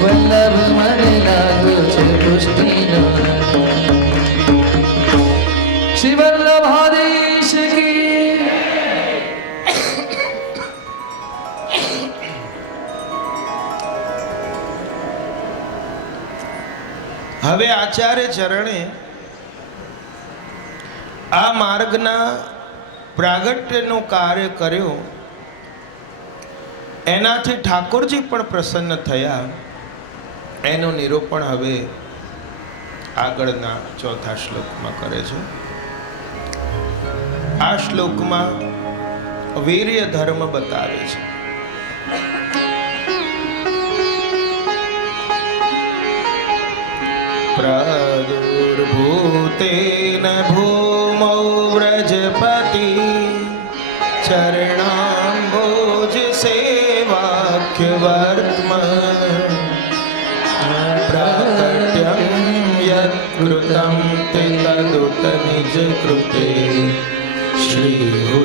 વલ્લભ મને લાગ્યો છે પુષ્ટિનો શ્રી વલ્લભાધીશ કી હવે આચાર્ય ચરણે આ માર્ગના પ્રાગટ્યનું કાર્ય કર્યું, એનાથી ઠાકોરજી પણ પ્રસન્ન થયા. એનું નિરૂપણ હવે આગળના ચોથા શ્લોકમાં કરે છે. આ શ્લોકમાં વીર્ય ધર્મ બતાવે છે. प्रादुर्भूतेन भूमौ व्रजपति चरणाम्बोज सेवाख्यवर्त्म प्राकट्यं यत्कृतं ते तदुत निज कृते श्रीहुताशेति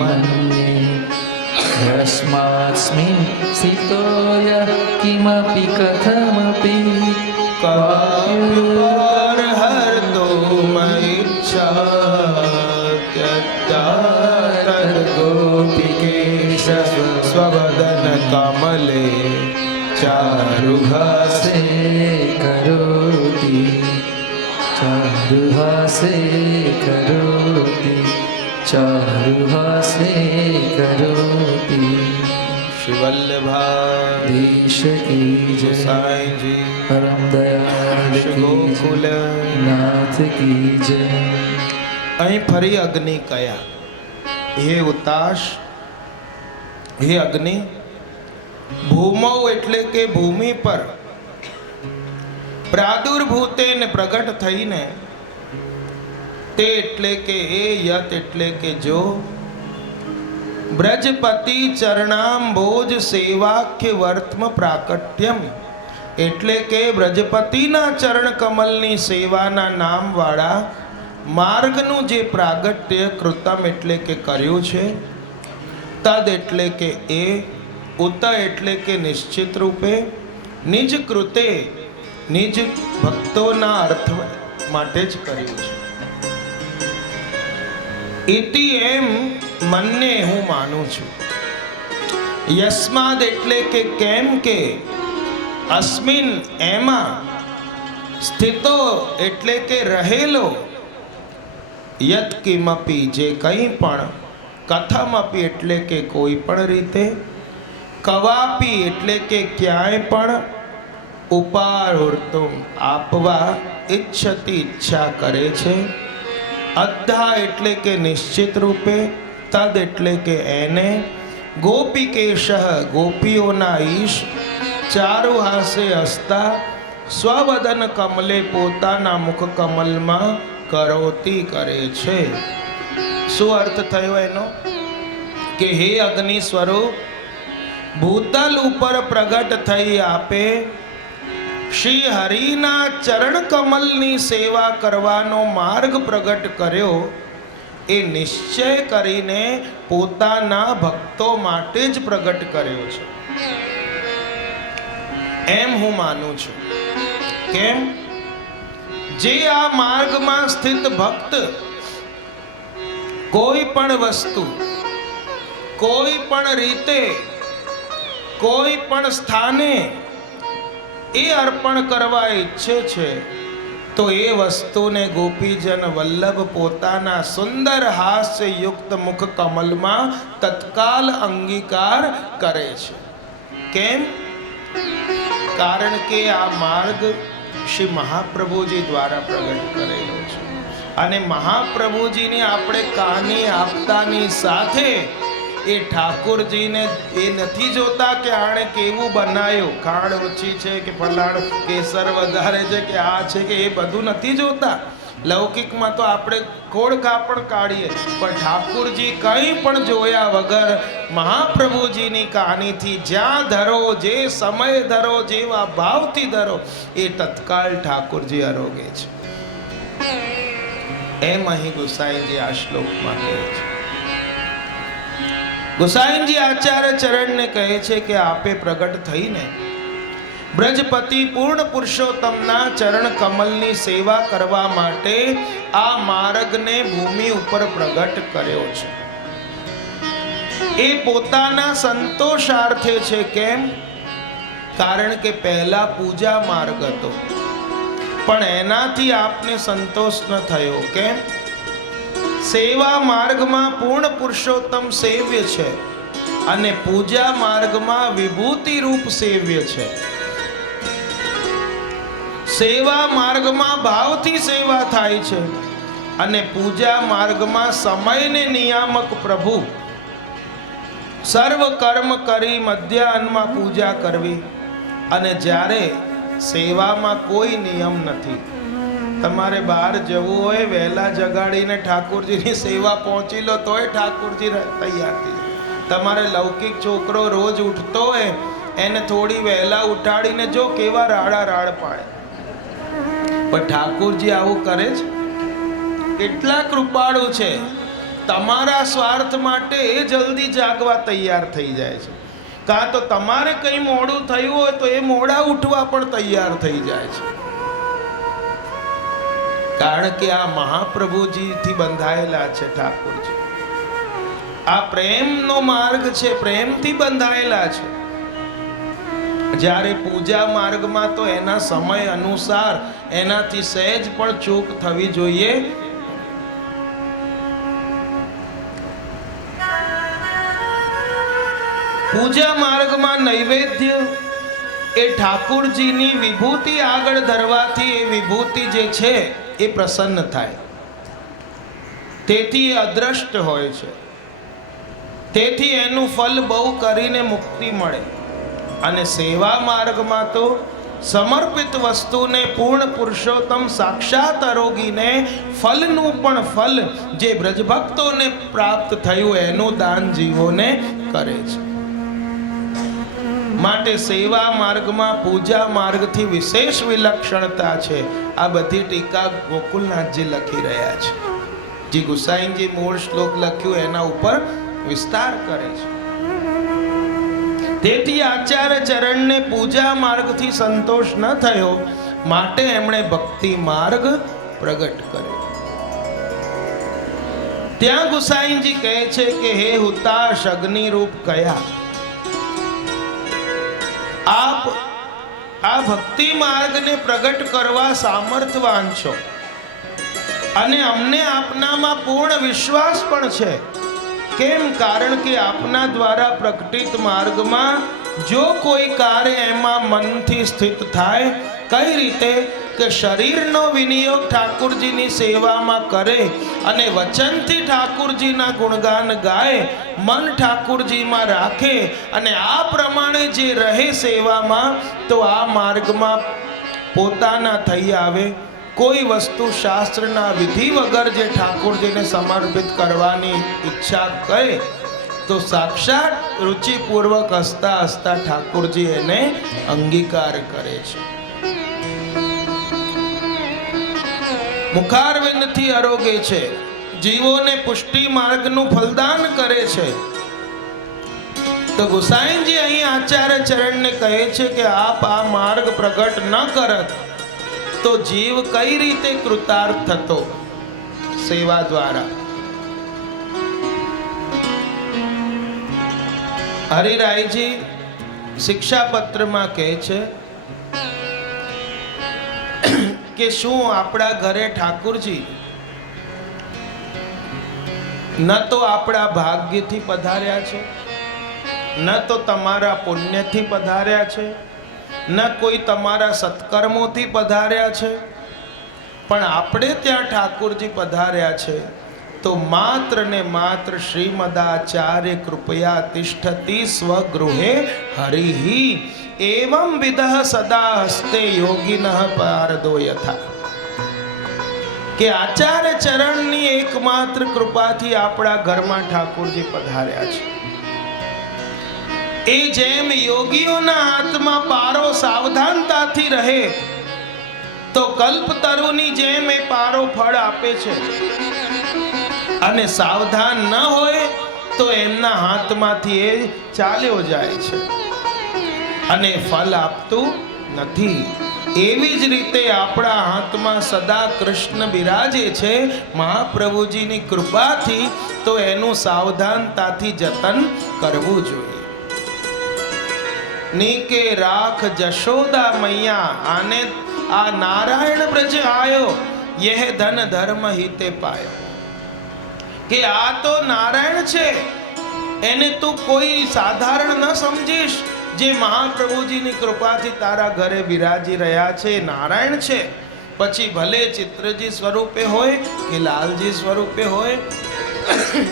मन्ये यस्मास्मिन् स्थितो यः किमपि कथमपि काव्योर्हर्तो मयिच्छात्यद्दातर्गोपिकेश स्ववदन कमले चारुहासे करोति चारुहासे करोति चारुहासे करोति श्री वल्लभाधीश की जय साईं जी परम दयाल श्री की गोकुल जय नाथ की जय. અહીં ફરી અગ્નિ કયા? હે ઉતાશ, હે અગ્નિ, ભૂમૌ એટલે કે ભૂમિ પર પ્રાદુર્ભૂતે ને પ્રગટ થઈને, તે એટલે કે એ યત એટલે કે જો બ્રજપતિ ચરણાંબોજ સેવાખ્ય વર્ત્મ પ્રાકટ્યમ એટલે કે બ્રજપતિના ચરણ કમલની સેવાના નામવાળા માર્ગનું જે પ્રાગટ્ય કૃતમ એટલે કે કર્યું છે, તદ એટલે કે એ, ઉત એટલે કે નિશ્ચિત રૂપે, નિજ કૃતે નિજ ભક્તોના અર્થ માટે જ કર્યું છે. ઇતિ એમ મન્ને હું માનું છું. યસ્માદ એટલે કે કેમ કે, અસ્મિન એમાં, સ્થિતો એટલે કે રહેલો, યત કિમપી જે કંઈ પણ, કથમપી એટલે કે કોઈ પણ રીતે, કવાપી એટલે કે ક્યાંય પણ, ઉપારોર્તુમ આપવા ઈચ્છતી ઈચ્છા કરે છે, અદ્ધા એટલે કે નિશ્ચિત રૂપે, તદ એટલે કે એને, ગોપિકેશ ગોપીઓના ઈશ, ચારુહાસે હસતા, સ્વવદન કમલે પોતાના મુખ કમલમાં કરોતી કરે છે. શું અર્થ થયો એનો? કે હે અગ્નિ સ્વરૂપ, ભૂતલ ઉપર પ્રગટ થઈ આપે શ્રી હરિના ચરણ કમલની સેવા કરવાનો માર્ગ પ્રગટ કર્યો, એ નિશ્ચય કરીને પોતાના ભક્તો માટે જ પ્રગટ કર્યો છે એમ હું માનું છું. કેમ? જે આ માર્ગમાં સ્થિત ભક્ત કોઈ પણ વસ્તુ, કોઈ પણ રીતે, કોઈ પણ સ્થાને એ અર્પણ કરવા ઈચ્છે છે, તો એ વસ્તુને ગોપીજન વલ્લભ પોતાના સુંદર હાસ્ય યુક્ત મુખ કમલમાં તત્કાલ અંગીકાર કરે છે. કેમ? કારણ કે આ માર્ગ શ્રી મહાપ્રભુજી દ્વારા પ્રગટ કરેલો છે, અને મહાપ્રભુજીની આપણે કહાની આપતાની સાથે એ ઠાકોરજીને એ નથી જોતા કે આણે કેવું બનાવ્યું, ખાંડ ઓછી છે કે ફલાણ કેસર વધારે છે કે આ છે કે એ બધું નથી જોતા. લૌકિકમાં તો આપણે ખોડ કાપડ કાઢીએ, પણ ઠાકોરજી કંઈ પણ જોયા વગર મહાપ્રભુજીની કહાનીથી જ્યાં ધરો, જે સમય ધરો, જેવા ભાવથી ધરો, એ તત્કાલ ઠાકોરજી આરોગે છે. એમ અહીં ગુસાઈજી આ શ્લોકમાં કહે છે. ગુસાઈજી આચાર્ય ચરણને કહે છે કે આપે પ્રગટ થઈને બ્રજપતિ પૂર્ણ પુરુષોત્તમના ચરણ કમલની સેવા કરવા માટે આ માર્ગને ભૂમિ ઉપર પ્રગટ કર્યો છે. એ પોતાના સંતોષાર્થે છે. કેમ? કારણ કે પહેલા પૂજા માર્ગ હતો, પણ એનાથી આપને સંતોષ ન થયો. કેમ? સેવા માર્ગમાં પૂર્ણ પુરુષોત્તમ સેવ્ય છે અને પૂજા માર્ગમાં વિભૂતિ રૂપ સેવ્ય છે. સેવા માર્ગમાં ભાવથી સેવા થાય છે અને પૂજા માર્ગમાં સમયને નિયામક પ્રભુ સર્વ કર્મ કરી મધ્યાહનમાં પૂજા કરવી. અને જ્યારે સેવામાં કોઈ નિયમ નથી, તમારે બહાર જવું હોય વહેલા જગાડીને ઠાકોરજીની સેવા પહોંચી લો તોય ઠાકોરજી તૈયાર થઈ જાય. તમારે લૌકિક છોકરો રોજ ઉઠતો હોય એને થોડી વહેલા ઉઠાડીને જો કેવા રાડા રાડ પાડે, પણ ઠાકોરજી આવું કરે છે. કેટલા કૃપાળુ છે. તમારા સ્વાર્થ માટે એ જલ્દી જાગવા તૈયાર થઈ જાય છે. કાં તો તમારે કંઈ મોડું થયું હોય તો એ મોડા ઉઠવા પણ તૈયાર થઈ જાય છે. કારણ કે આ મહાપ્રભુજીથી બંધાયેલા છે ઠાકોરજી. આ પ્રેમનો માર્ગ છે, પ્રેમથી બંધાયેલા છે. જ્યારે પૂજા માર્ગમાં તો એના સમય અનુસાર એનાથી સહેજ પણ ચૂક થવી જોઈએ. પૂજા માર્ગમાં નૈવેદ્ય એ ઠાકોરજીની વિભૂતિ આગળ ધરવાથી એ વિભૂતિ જે છે એ પ્રસન્ન થાય, તેથી એ અદ્રષ્ટ હોય છે. તેથી એનું ફલ બહુ કરીને મુક્તિ મળે. અને સેવા માર્ગમાં તો સમર્પિત વસ્તુને પૂર્ણ પુરુષોત્તમ સાક્ષાત આરોગીને ફલનું પણ ફલ જે બ્રજભક્તોને પ્રાપ્ત થયું એનું દાન જીવોને કરે છે. માટે સેવા માર્ગમાં પૂજા માર્ગથી વિશેષ વિલક્ષણતા છે. આ બધી ટીકા ગોકુલનાથજી લખી રહ્યા છે. જે ગુસાઈજી મૂળ શ્લોક લખ્યું એના ઉપર વિસ્તાર કરે છે. તેથી આચાર્ય ચરણને પૂજા માર્ગથી સંતોષ ન થયો, માટે એમણે ભક્તિ માર્ગ પ્રગટ કર્યો. ત્યાં ગુસાઈજી કહે છે કે હે હુતાશ અગ્નિ રૂપ કયા, આપ આ ભક્તિ માર્ગને પ્રગટ કરવા સામર્થવાન છો અને અમને આપનામાં પૂર્ણ વિશ્વાસ પણ છે. કેમ? કારણ કે આપના દ્વારા પ્રકટિત માર્ગમાં જો કોઈ કાર્ય એમાં મનથી સ્થિત થાય, કઈ રીતે કે શરીરનો વિનિયોગ ઠાકોરજીની સેવામાં કરે અને વચનથી ઠાકોરજીના ગુણગાન ગાય, મન ઠાકોરજીમાં રાખે અને આ પ્રમાણે જે રહે સેવામાં, તો આ માર્ગમાં પોતાના થઈ આવે. કોઈ વસ્તુ શાસ્ત્રના વિધિ વગર જે ઠાકોરજીને સમર્પિત કરવાની ઈચ્છા કરે તો સાક્ષાત રુચિપૂર્વક હસતા હસતા ઠાકોરજી એને અંગીકાર કરે છે. મુખારવિંદથી આરોગે છે, જીવોને પુષ્ટિ માર્ગનું ફલદાન કરે છે. તો ગુસાઈજી અહીં આચાર્ય ચરણને કહે છે કે આપ આ માર્ગ પ્રગટ ન કરત તો જીવ કઈ રીતે કૃતાર્થ થતો સેવા દ્વારા. હરિરાયજી શિક્ષાપત્રમાં કહે છે કે શું આપણા ઘરે ઠાકોરજી ન તો આપણા ભાગ્યથી પધાર્યા છે, ન તો તમારા પુણ્યથી પધાર્યા છે, ન કોઈ તમારા સત્કર્મોથી પધાર્યા છે, પણ આપણે ત્યાં ઠાકોરજી પધાર્યા છે તો માત્ર ને માત્ર શ્રીમદાચાર્ય કૃપયા તિષ્ઠતિ સ્વગૃહે હરિહિ એવં વિદઃ સદા હસ્તે યોગિનઃ પારદો યથા. કે આચાર્ય ચરણની એકમાત્ર કૃપાથી આપણા ઘરમાં ઠાકોરજી પધાર્યા છે. એ જેમ યોગીઓના હાથમાં પારો સાવધાનતાથી રહે તો કલ્પતરુની જેમ એ પારો ફળ આપે છે, અને સાવધાન ન હોય તો એમના હાથમાંથી એ ચાલ્યો જાય છે અને ફલ આપતું નથી. એવી જ રીતે આપણા હાથમાં સદા કૃષ્ણ બિરાજે છે મહાપ્રભુજીની કૃપાથી, તો એનું સાવધાનતાથી જતન કરવું જોઈએ. નીકે રાખ જશોદા મૈયા, આને આ નારાયણ બ્રજ આયો, યહ ધન ધર્મ હિતે પાયો. કે આ તો નારાયણ છે, એને તું કોઈ સાધારણ ન સમજીશ. જે મહાપ્રભુજીની કૃપાથી તારા ઘરે બિરાજી રહ્યા છે નારાયણ છે. પછી ભલે ચિત્રજી સ્વરૂપે હોય કે લાલજી સ્વરૂપે હોય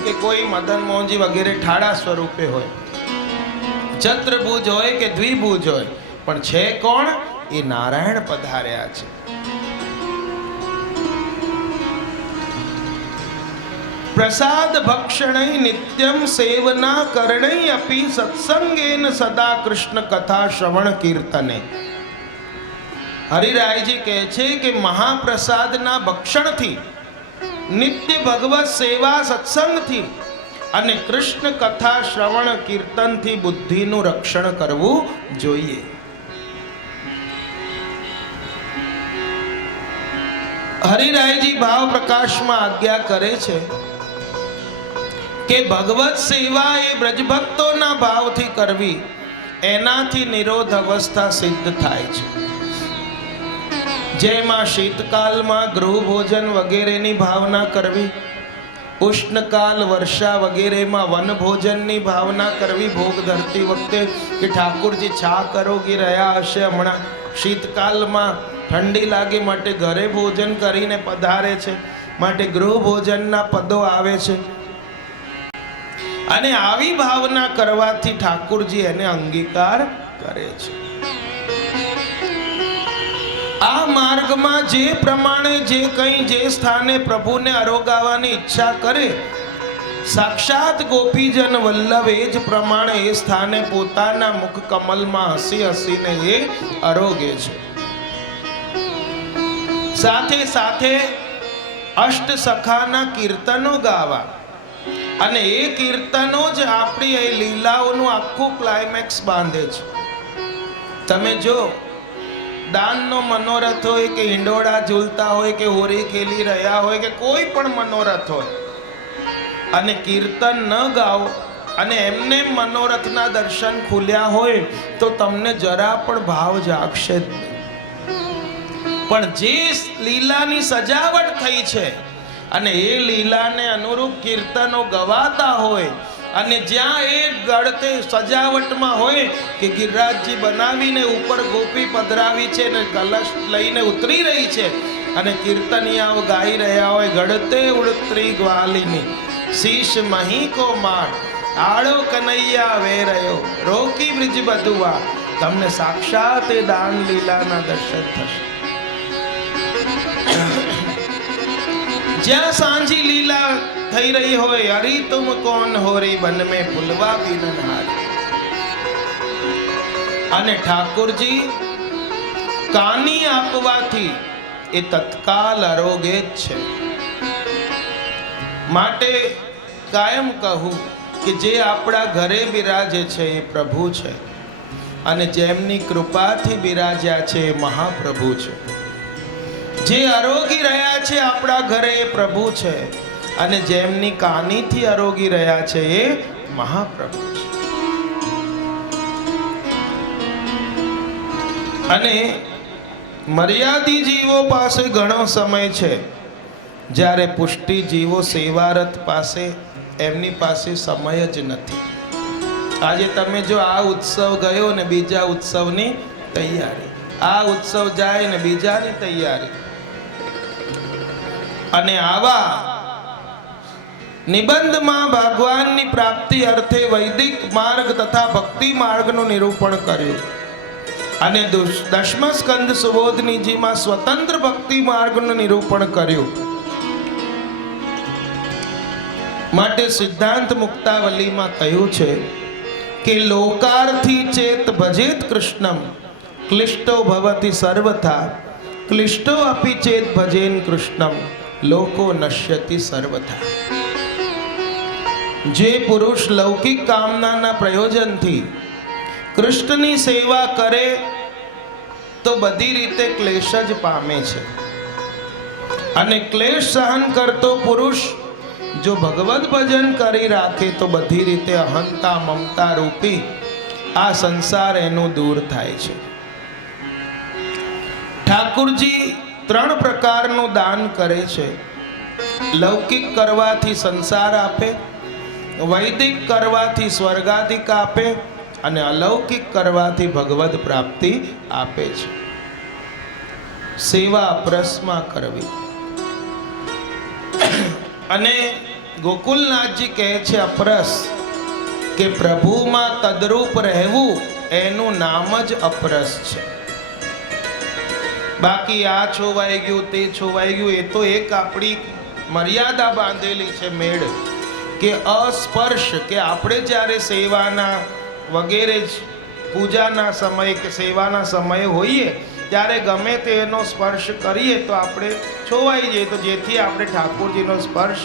કે કોઈ મદન મોહનજી વગેરે ઠાડા સ્વરૂપે હોય, ચતુર્ભુજ હોય કે દ્વિભુજ હોય, પણ છે કોણ? એ નારાયણ પધાર્યા છે. પ્રસાદ ભક્ષણૈ નિત્યમ સેવના કરણૈ અપી સત્સંગેન સદા કૃષ્ણ કથા શ્રવણ કીર્તને. હરિરાયજી કહે છે કે મહાપ્રસાદના ભક્ષણથી, નિત્ય ભગવત સેવા સત્સંગથી અને કૃષ્ણ કથા શ્રવણ કીર્તનથી બુદ્ધિનું રક્ષણ કરવું જોઈએ. હરિરાયજી ભાવ પ્રકાશમાં આજ્ઞા કરે છે કે ભગવત સેવા એ બ્રજભક્તોના ભાવથી કરવી, એનાથી નિરોધ અવસ્થા સિદ્ધ થાય છે. જેમાં શીતકાલમાં ગૃહ ભોજન વગેરેની ભાવના કરવી, ઉષ્ણકાલ વર્ષા વગેરેમાં વન ભોજનની ભાવના કરવી. ભોગ ધરતી વખતે કે ઠાકોરજી છા કરોગી રહ્યા હશે, હમણાં શીતકાલમાં ઠંડી લાગે માટે ઘરે ભોજન કરીને પધારે છે, માટે ગૃહ ભોજનના પદો આવે છે. અને આવી ભાવના કરવાથી ઠાકોરજી એને અંગીકાર કરે છે. આ માર્ગમાં જે પ્રમાણે જે કંઈ જે સ્થાને પ્રભુને આરોગાવાની ઈચ્છા કરે, સાક્ષાત ગોપીજન વલ્લભ એ જ પ્રમાણે એ સ્થાને પોતાના મુખ કમલમાં હસી હસીને એ આરોગે છે. સાથે સાથે અષ્ટ સખાના કીર્તનો ગાવા, અને એ કીર્તનો જ આપણી એ લીલાઓનું આખું ક્લાઇમેક્સ બાંધે છે. તમે જો દાનનો મનોરથ હોય કે હિંડોળા ઝૂલતા હોય કે હોરી ખેલી રહ્યા હોય કે કોઈ પણ મનોરથ હોય, અને કીર્તન ન ગાઓ અને એમને મનોરથના દર્શન ખુલ્યા હોય, તો તમને જરા પણ ભાવ જાગશે જ નહીં. પણ જે લીલાની સજાવટ થઈ છે અને એ લીલાને અનુરૂપ કીર્તનો ગવાતા હોય, અને જ્યાં એ ગળતે સજાવટમાં હોય કે ગિરિરાજજી બનાવીને ઉપર ગોપી પધરાવી છે ને કલશ લઈને ઉતરી રહી છે, અને કીર્તનિયાઓ ગાઈ રહ્યા હોય, ગળતે ઉડતરી ગ્વાલિની શીશ મહી કો માટ, આળો કનૈયા વે રહ્યો રોકી બ્રિજ બધુઆ. તમને સાક્ષાત એ દાન લીલાના દર્શન થશે. જ્યાં સાંજી લીલા થઈ રહી હોય, હરી તુમ કોન હો રી બન મેં ફુલવા બીનન હારી. અને ઠાકોરજી કાની આપવાથી એ તત્કાલ આરોગે જ છે. માટે કાયમ કહું કે જે આપણા ઘરે બિરાજે છે એ પ્રભુ છે, અને જેમની કૃપાથી બિરાજ્યા છે એ મહાપ્રભુ છે. જે આરોગી રહ્યા છે આપણા ઘરે એ પ્રભુ છે, અને જેમની કાનીથી આરોગી રહ્યા છે એ મહાપ્રભુ છે. અને મર્યાદી જીવો પાસે ઘણો સમય છે, જ્યારે પુષ્ટિ જીવો સેવારત પાસે એમની પાસે સમય જ નથી. આજે તમે જો આ ઉત્સવ ગયો ને બીજા ઉત્સવની તૈયારી, આ ઉત્સવ જાય ને બીજાની તૈયારી, અને આવા નિબંધમાં ભગવાનની પ્રાપ્તિ અર્થે વૈદિક માર્ગ તથા ભક્તિ માર્ગનું નિરૂપણ કર્યું, અને દશમ સ્કંદ સુબોધનીજીમાં સ્વતંત્ર ભક્તિ માર્ગનું નિરૂપણ કર્યું. માટે સિદ્ધાંત મુક્તાવલીમાં કહ્યું છે કે લોકાર્થી ચેત ભજેત કૃષ્ણમ ક્લિષ્ટો ભવતિ સર્વથા, ક્લિષ્ટો અપી ચેત ભજેન કૃષ્ણમ લોકો નશ્યતિ સર્વથા. જે પુરુષ લૌકિક કામનાના પ્રયોજનથી કૃષ્ણની સેવા કરે તો બધી રીતે ક્લેશ જ પામે છે, અને ક્લેશ સહન કરતો પુરુષ જો ભગવદ ભજન કરી રાખે તો બધી રીતે અહંતા મમતા રૂપી આ સંસાર એનું દૂર થાય છે. ઠાકુરજી 3 પ્રકારનું દાન કરે છે. લૌકિક કરવાથી સંસાર આપે, વૈદિક કરવાથી સ્વર્ગાધિક આપે, અને અલૌકિક કરવાથી ભગવદ પ્રાપ્તિ આપે છે. સેવા અપરસમાં કરવી. અને ગોકુલનાથજી કહે છે અપરસ કે પ્રભુમાં તદરૂપ રહેવું એનું નામ જ અપરસ છે. બાકી આ છોવાઈ ગયું તે છોવાઈ ગયું એ તો એક આપણી મર્યાદા બાંધેલી છે મેળ, કે અસ્પર્શ, કે આપણે જ્યારે સેવાના વગેરે જ પૂજાના સમય કે સેવાના સમય હોઈએ ત્યારે ગમે તેનો સ્પર્શ કરીએ તો આપણે છોવાઈ જઈએ, તો જેથી આપણે ઠાકોરજીનો સ્પર્શ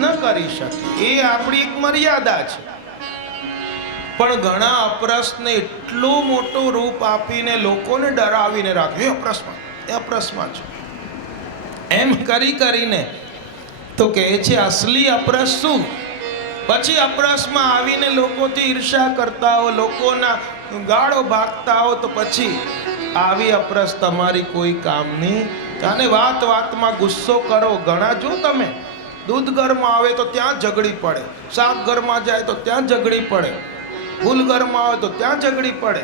ન કરી શકીએ. એ આપણી એક મર્યાદા છે. પણ ઘણા અપરસને એટલું મોટું રૂપ આપીને લોકોને ડરાવીને રાખે, એ અપરસમાં છે એમ કરીને તો કહે છે અસલી અપરસ શું? પછી અપરસમાં આવીને લોકોથી ઈર્ષા કરતા હો, લોકોના ગાળો ભાગતા હો, તો પછી આવી અપરસ તમારી કોઈ કામની. અને વાત વાતમાં ગુસ્સો કરો. ઘણા જો તમે દૂધ ઘરમાં આવે તો ત્યાં ઝઘડી પડે, શાક ઘરમાં જાય તો ત્યાં ઝઘડી પડે, ફૂલ ઘરમાં આવે તો ત્યાં ઝઘડી પડે.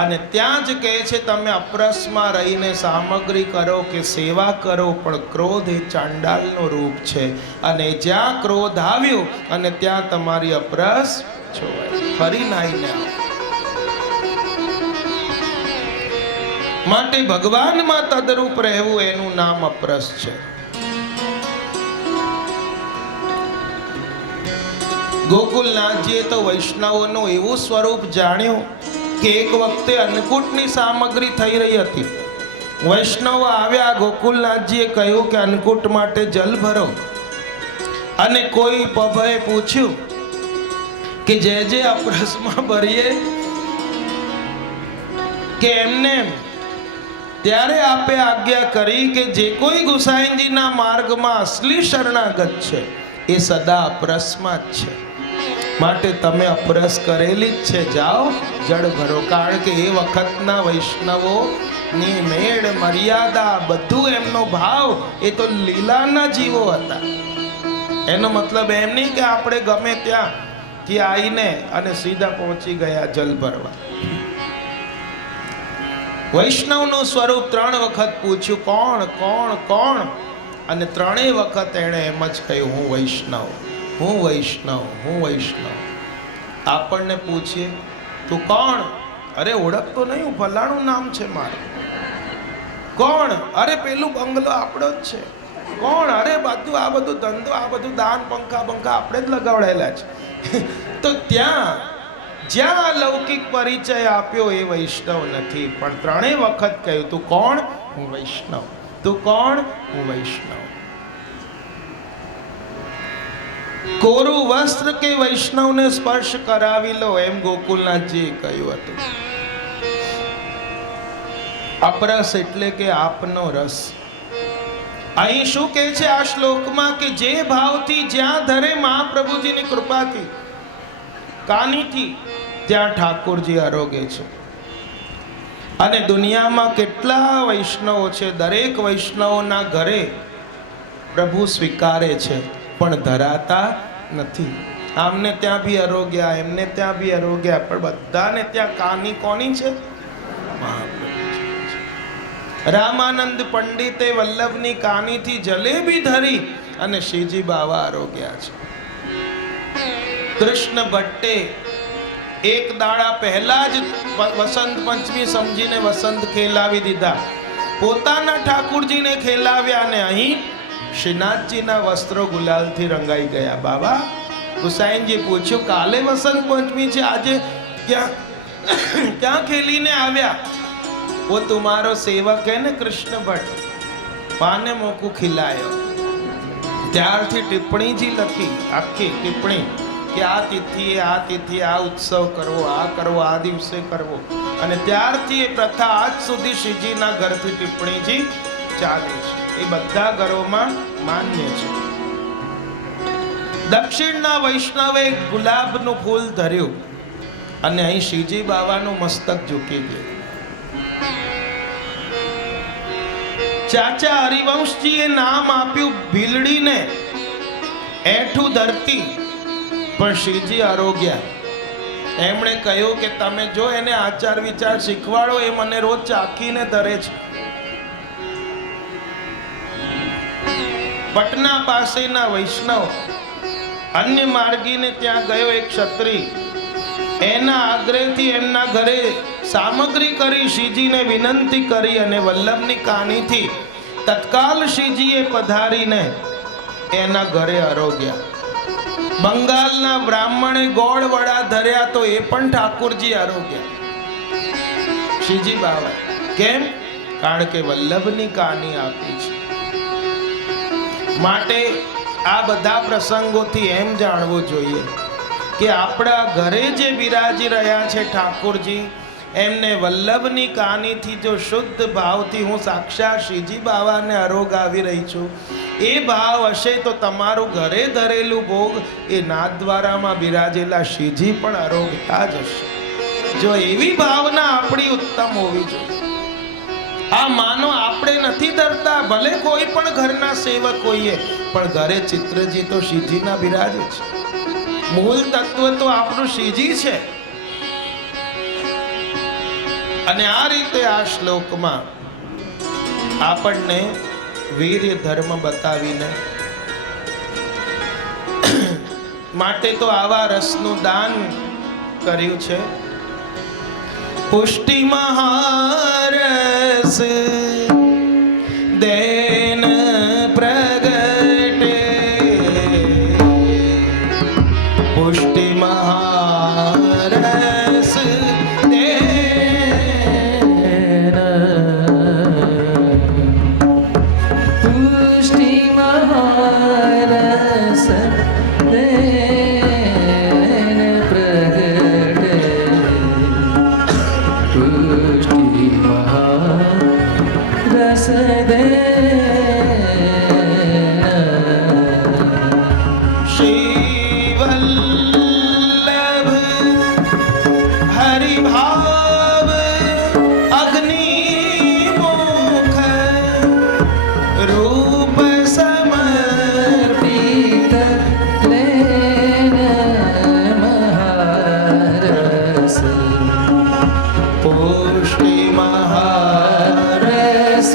અને ત્યાં જ કહે છે તમે અપરસમાં રહીને સામગ્રી કરો કે સેવા કરો, પણ ક્રોધ એ ચાંડાલનું રૂપ છે, અને જ્યાં ક્રોધ આવ્યો અને ત્યાં તમારી અપરસ છોવાય. ફરી નાઈને આવો. માટે ભગવાનમાં તદરૂપ રહેવું એનું નામ અપરસ છે. ગોકુલનાથજીએ તો વૈષ્ણવોનું એવું સ્વરૂપ જાણ્યું કે એક વખતે અન્નકૂટની સામગ્રી થઈ રહી હતી. વૈષ્ણવ આવ્યા, ગોકુલનાથજીએ કહ્યું કે અન્નકૂટ માટે જલ ભરો. અને કોઈ પભએ પૂછ્યું કે જે અપરસમાં ભરીએ કે એમને. ત્યારે આપે આજ્ઞા કરી કે જે કોઈ ગુસાઈજીના માર્ગમાં અસલી શરણાગત છે એ સદા અપરસમાં જ છે. માટે તમે અપરસ કરેલી જ છે, જાઓ જળ ભરો. કારણ કે એ વખતના વૈષ્ણવોની મેળ મર્યાદા બધું એમનો ભાવ એ તો લીલાના જીવો હતા. એનો મતલબ એમ નહીં કે આપણે ગમે ત્યાંથી આવીને અને સીધા પહોંચી ગયા જલ ભરવા. વૈષ્ણવનું સ્વરૂપ 3 વખત પૂછ્યું, કોણ કોણ કોણ? અને 3 વખત એણે એમ જ કહ્યું, હું વૈષ્ણવ, હું વૈષ્ણવ, હું વૈષ્ણવ. આપણને પૂછીએ તું કોણ? અરે ઓળખતો નહીં, હું ફલાણું નામ છે મારું. કોણ? અરે પેલું બંગલો આપણો જ છે. કોણ? અરે બધું આ બધું ધંધો, આ બધું દાન પંખા આપણે જ લગાવડેલા છે. તો ત્યાં જ્યાં લૌકિક પરિચય આપ્યો એ વૈષ્ણવ નથી. પણ 3 વખત કહ્યું તું કોણ? હું વૈષ્ણવ. તું કોણ? હું વૈષ્ણવ. કોરું વસ્ત્ર કે વૈષ્ણવને સ્પર્શ કરાવી લો, એમ ગોકુલનાથજીએ કહ્યું હતું. અપરસ એટલે કે આપનો રસ. અહીં શું કહે છે આ શ્લોકમાં કે જે ભાવથી જ્યાં ધરે મહાપ્રભુજીની કૃપાથી કાનીથી ત્યાં ઠાકોરજી આરોગે છે. અને દુનિયામાં કેટલા વૈષ્ણવો છે, દરેક વૈષ્ણવોના ઘરે પ્રભુ સ્વીકારે છે પણ ધરાતા નથી. આમને ત્યાં બી આરોગ્યા, એમને ત્યાં બી આરોગ્યા, પણ બધાને ત્યાં કાની કોની છે? રામાનંદ પંડિતે વલ્લભની કાનીથી જલેબી ધરી અને શ્રીજી બાવા આરોગ્યા છે. કૃષ્ણ ભટ્ટે એક દાડા પહેલા જ વસંત પંચમી સમજીને વસંત ખેલાવી દીધા. પોતાના ઠાકુરજીને ખેલાવ્યા અને અહીં શ્રીનાથજીના વસ્ત્રો ગુલાલથી રંગાઈ ગયા. બાબા હુસાઈનજી પૂછ્યું, કાલે વસંત પંચમી છે, આજે ક્યાં ખેલીને આવ્યા? वो तुम्हारो सेवक है ने कृष्ण भट्ट, पाने मोकू खिलायो. ત્યારથી ટિપ્પણીજી લખી, આખી ટિપ્પણી કે આ તિથિએ આ ઉત્સવ કરવો, આ કરવો, આ દિવસે કરવો. અને ત્યારથી એ પ્રથા આજ સુધી શ્રીજીના ઘરથી ટિપ્પણીજી ચાલે છે. એ બધા ઘરોમાં માન્ય છે. દક્ષિણના વૈષ્ણવે ગુલાબનું ફૂલ ધર્યું અને અહીં શ્રીજી બાવાનું મસ્તક ઝૂકી ગયું. ચાચા હરિવંશજીએ નામ આપ્યું ભીલડીને, એઠું ધરતી, પણ શ્રીજી આરોગ્યા. એમણે કહ્યું કે તમે જો એને આચાર વિચાર શીખવાડો, એ મને રોજ ચાખીને ધરે છે. પટના પાસેના વૈષ્ણવ અન્ય માર્ગીને ત્યાં ગયો એક ક્ષત્રિય. એના આગ્રહથી એમના ઘરે સામગ્રી કરી શ્રીજીને વિનંતી કરી અને વલ્લભની કાનીથી તત્કાલ શ્રીજીએ પધારીને એના ઘરે આરોગ્યા. બંગાળના બ્રાહ્મણે ગોળ વડા ધર્યા તો એ પણ ઠાકોરજી આરોગ્યા. શ્રીજી બાવા કેમ? કારણ કે વલ્લભની કાની આપી છે. માટે આ બધા પ્રસંગોથી એમ જાણવું જોઈએ કે આપણા ઘરે જે બિરાજી રહ્યા છે ઠાકોરજી, એમને વલ્લભની કાનીથી જો શુદ્ધ ભાવથી હું સાક્ષાત શ્રીજી બાવાને આરોગ આવી રહી છું, એ ભાવ હશે તો તમારું ઘરે ધરેલું ભોગ એ નાથદ્વારામાં બિરાજેલા શ્રીજી પણ આરોગતા જ હશે. જો એવી ભાવના આપણી ઉત્તમ હોવી જોઈએ. આ માનો આપણે નથી ધરતા, ભલે કોઈ પણ ઘરના સેવક હોઈએ, પણ ઘરે ચિત્રજી તો શ્રીજીના બિરાજે છે. મૂળ તત્વ તો આપણું શ્રીજી છે. અને આ રીતે આ શ્લોકમાં આપણને વીર્ય ધર્મ બતાવીને માટે તો આવા રસનું દાન કર્યું છે. પુષ્ટિ મહારસ દેન પ્રગટે, પુષ્ટિ મહારસ દેન, પુષ્ટિ મહારસ દેન પ્રગટે, પુષ્ટિ મહારસ દેન. શ્રી વલ્લભ હરિભાવ અગ્નિમુખ રૂપ સમર્પિત લેન મહારસ, પુષ્ટિ મહારસ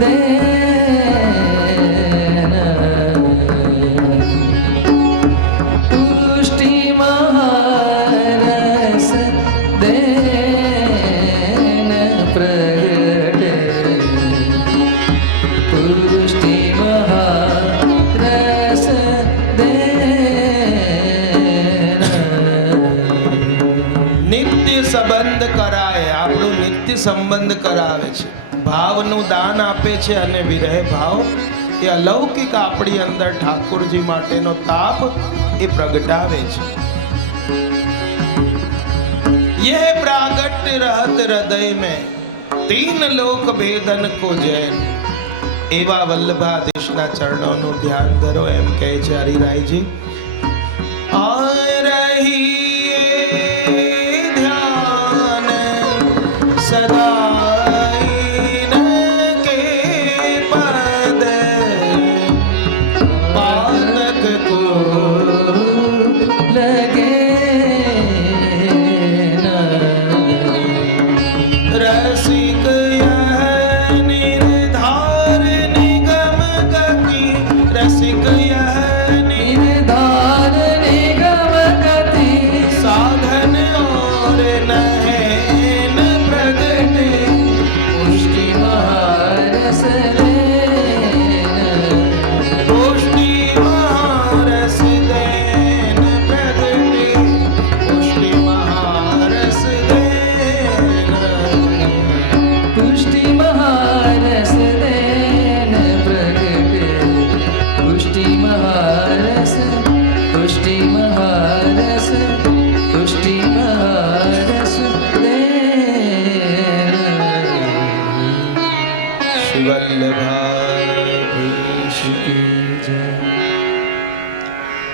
દેન, પુષ્ટિ મહારસ દેન પ્રગટે, પુષ્ટિ મહારસ દેન. નિત્ય સંબંધ કરાય, આપણું નિત્ય સંબંધ કરાવે છે. ભાવનું દાન આપે છે અને વિરહ ભાવ એ અલૌકિક આપણી અંદર ઠાકોરજી માટેનો તાપ એ પ્રગટાવે છે. यह प्रागट्य रहत हृदय में तीन लोक भेदन को जैन. એવા વલ્લભાધીશના ચરણોનું ધ્યાન ધરો એમ કહે છે હરિરાયજી. આ રહીએ ધ્યાન સદા ઇનકે પદ, પાલક કો લગે रसिक यह निर्धार निगम गति, रसिक यह નિર્ધાર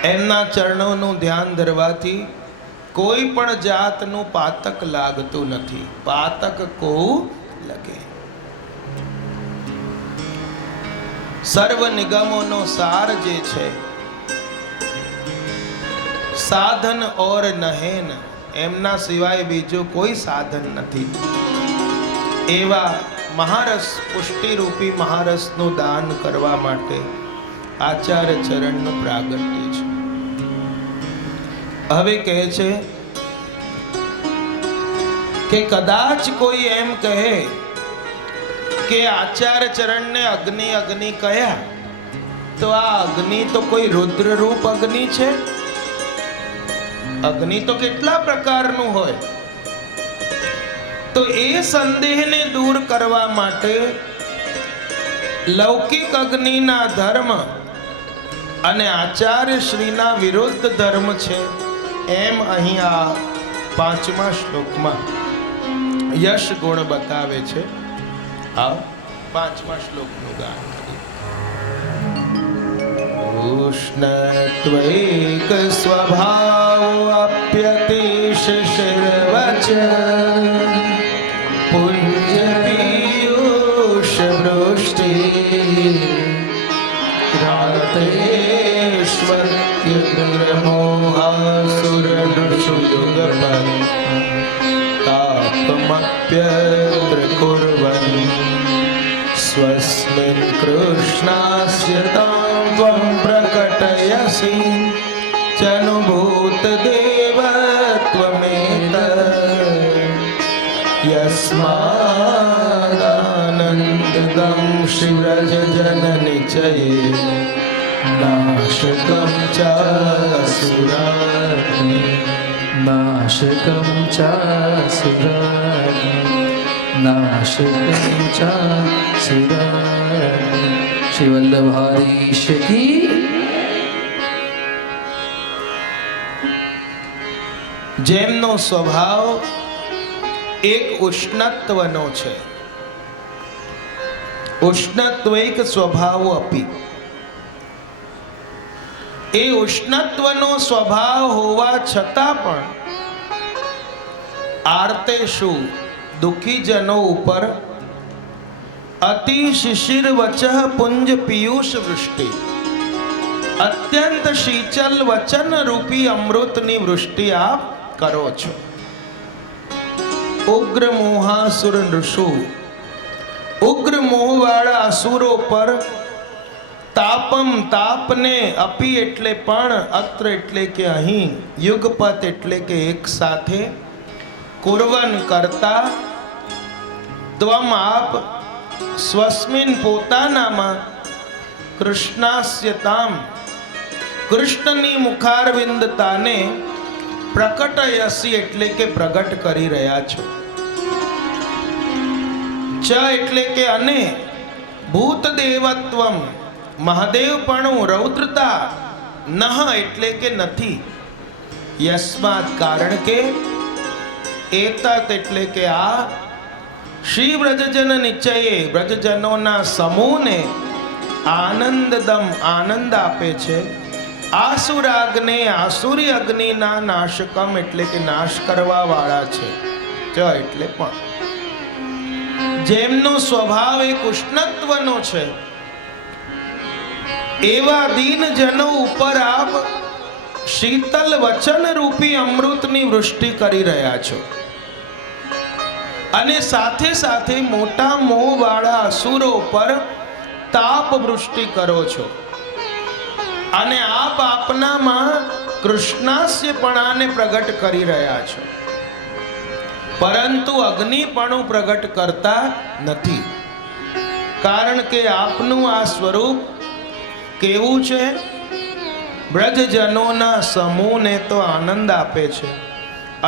એમના ચરણોનું ધ્યાન ધરવાથી કોઈ પણ જાતનું પાતક લાગતું નથી. પાતક કો લગે. સર્વ નિગમોનો સાર જે છે, સાધન ઓર નહેન, એમના સિવાય બીજું કોઈ સાધન નથી. એવા મહારસ, પુષ્ટિ રૂપી મહારસનું દાન કરવા માટે આચાર્ય ચરણનું પ્રાગટ્ય છે. હવે કહે છે કે કદાચ કોઈ એમ કહે કે આચાર્ય ચરણને અગ્નિ અગ્નિ કહ્યા, તો આ અગ્નિ તો કોઈ રુદ્ર રૂપ અગ્નિ છે? અગ્નિ તો કેટલા પ્રકારનું હોય. તો એ સંદેહને દૂર કરવા માટે લૌકિક અગ્નિના ધર્મ અને આચાર્ય શ્રીના વિરુદ્ધ ધર્મ છે, એમ અહીં આ 5મા શ્લોકમાં યશ ગુણ બતાવે છે. આવ 5મા શ્લોકનું ગાન કરીએ. ઉષ્ણત્વૈક સ્વભાવ અપ્યતિશ શિરવચ પુંજ પીયુષ વૃષ્ટિ રાતેશ્વર્યગ્રમોહાસુરનૃષુયુગપદ તાપમપ્યત્ર કુર્વन् स्वस्मिन् कृष्णास्य तां त्वं प्रकटयसि चनुभूतदेवत्वमेतत् यस्मादानन्ददं श्रीव्रजजननिचये नाशकं चासुराग्नि नाशकं चासुराग्नि नाशकं चासुराग्नि. श्री वल्लभाधीश की. જેમનો સ્વભાવ એક ઉષ્ણત્વનો છે, ઉષ્ણત્વૈક સ્વભાવ અપી. એ ઉષ્ણત્વનો સ્વભાવ હોવા છતાં પણ આર્તેષુ, દુઃખી જનો ઉપર અતિ શિશિર વચઃ પુંજ પિયુષ વૃષ્ટિ, અત્યંત શીતલ વચન રૂપી અમૃતની વૃષ્ટિ આપ કરો છો. ઉગ્ર મોહાસુર નૃષુ, ઉગ્ર મોહવાળા અસુરો પર તાપમ, તાપને, અપી એટલે પણ, અત્ર એટલે કે અહીં, યુગપત એટલે કે એક સાથે, કુર્વન કરતા, ત્વમ આપ, સ્વસ્મિન પોતાનામાં, કૃષ્ણાસ્યતામ કૃષ્ણની મુખારવિંદતાને, પ્રકટયસી એટલે કે પ્રગટ કરી રહ્યા છો. ચ એટલે કે અને, ભૂત દેવત્વમ મહાદેવપણું, રૌદ્રતા, નહ એટલે કે નથી, યસ્માત કારણ કે, એતત એટલે કે આ, શ્રી વ્રજજન નિશ્ચયે વ્રજજનોના સમૂહને આનંદદમ આનંદ આપે છે. આસુરાગ્ને આસુરી અગ્નિના નાશકમ એટલે કે નાશ કરવા વાળા છે. ચ એટલે પણ, જેમનો સ્વભાવ એક ઉષ્ણત્વનો છે, એવા દીન જનો ઉપર આપ શીતલ વચન રૂપી અમૃતની વૃષ્ટિ કરી રહ્યા છો. અને સાથે સાથે મોટા મોહ વાળા અસુરો પર તાપ વૃષ્ટિ કરો છો. અને આપ આપનામાં કૃષ્ણાસ્યપણાને પ્રગટ કરી રહ્યા છો, પરંતુ અગ્નિપણું પ્રગટ કરતા નથી. કારણ કે આપનું આ સ્વરૂપ કેવું છે? બ્રજજનોના સમૂહને તો આનંદ આપે છે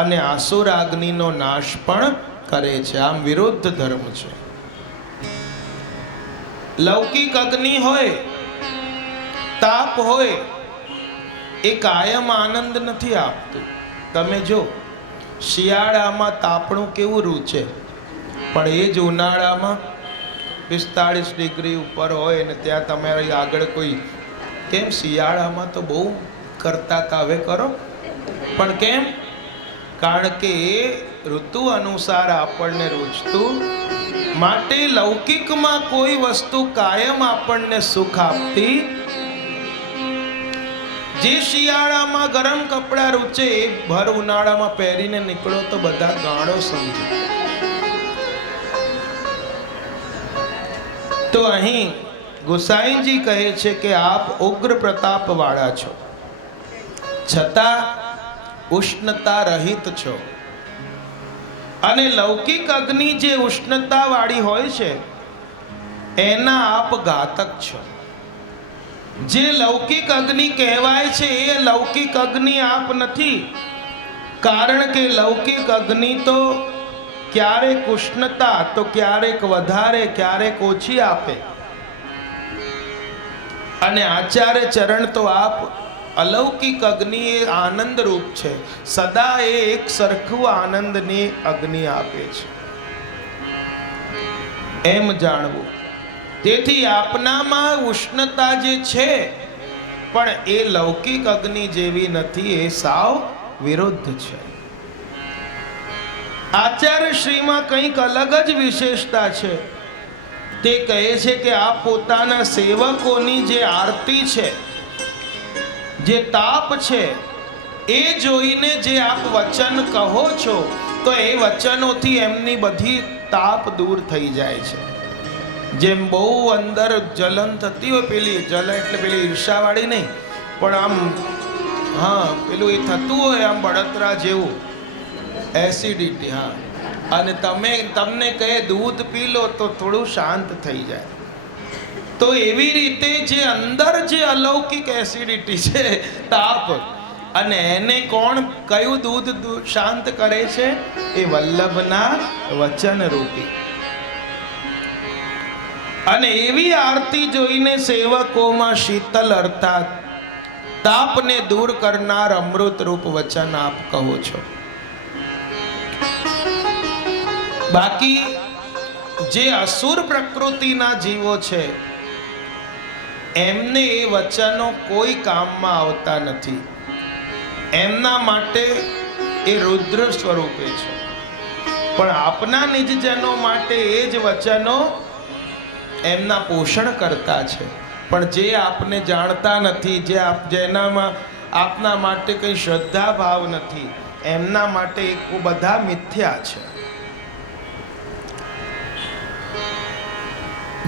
અને આસુરાગ્નિનો નાશ પણ કરે છે. આમ વિરુદ્ધ ધર્મ છે. લૌકિક અગ્નિ હોય, તાપ હોય, એ કાયમ આનંદ નથી આપતું. તમે જો શિયાળામાં તાપણું કેવું રૂચે, પણ એ જ ઉનાળામાં 45 ડિગ્રી ઉપર હોય ને ત્યાં તમારી આગળ કોઈ, કેમ શિયાળામાં તો બહુ કરતા હતા હવે કરો. પણ કેમ? કારણ કે ઋતુ અનુસાર આપણને રૂચતું માટે લૌકિકમાં કોઈ વસ્તુ કાયમ આપણને સુખ આપતી. જે શિયાળામાં ગરમ કપડા રૂચે એ ભર ઉનાળામાં પહેરીને નીકળો તો બધા ગાળો સમજે. તો અહીં ગોસાઈજી કહે છે કે આપ ઉગ્ર પ્રતાપ વાળા છો, છતાં ઉષ્ણતા રહિત છો. અને લૌકિક અગ્નિ જે ઉષ્ણતા વાળી હોય છે એના આપ ઘાતક છો. જે લૌકિક અગ્નિ કહેવાય છે એ લૌકિક અગ્નિ આપ નથી. કારણ કે લૌકિક અગ્નિ તો ક્યારેક ઉષ્ણતા તો ક્યારેક વધારે ક્યારેક ઓછી આપે. અને આચાર્ય ચરણ તો આપ અલૌકિક અગ્નિ એ આનંદ રૂપ છે. સદા એ એક સરખું આનંદની અગ્નિ આપે છે એમ જાણવું. તેથી આપનામાં ઉષ્ણતા જે છે પણ એ લૌકિક અગ્નિ જેવી નથી, એ સાવ વિરુદ્ધ છે. આચાર્ય શ્રીમાં કંઈક અલગ જ વિશેષતા છે. તે કહે છે કે આપ પોતાના સેવકોની જે આરતી છે, જે તાપ છે, એ જોઈને જે આપ વચન કહો છો તો એ વચનોથી એમની બધી તાપ દૂર થઈ જાય છે. જેમ બહુ અંદર જલન થતી હોય, પેલી જલન એટલે પેલી ઈર્ષાવાળી નહીં, પણ આમ હા પેલું એ થતું હોય આમ બળતરા જેવું, એસિડિટી. હા, અને તમને કહે દૂધ પી લો તો થોડું શાંત થઈ જાય. તો એવી રીતે જે અંદર જે અલૌકિક એસિડિટી છે, તાપ, અને એને કોણ કયું દૂધ શાંત કરે છે? એ વલ્લભના વચન રૂપી. અને એવી આરતી જોઈને સેવકોમાં શીતલ અર્થાત તાપને દૂર કરનાર અમૃત રૂપ વચન આપ કહો છો. બાકી જે અસુર પ્રકૃતિના જીવો છે એમને એ વચનો કોઈ કામમાં આવતા નથી. એમના માટે એ રુદ્ર સ્વરૂપે છે. પણ આપના નિજજનો માટે એ જ વચનો એમના પોષણ કરતા છે. પણ જે આપને જાણતા નથી, જેનામાં આપના માટે કંઈ શ્રદ્ધા ભાવ નથી, એમના માટે બધા મિથ્યા છે.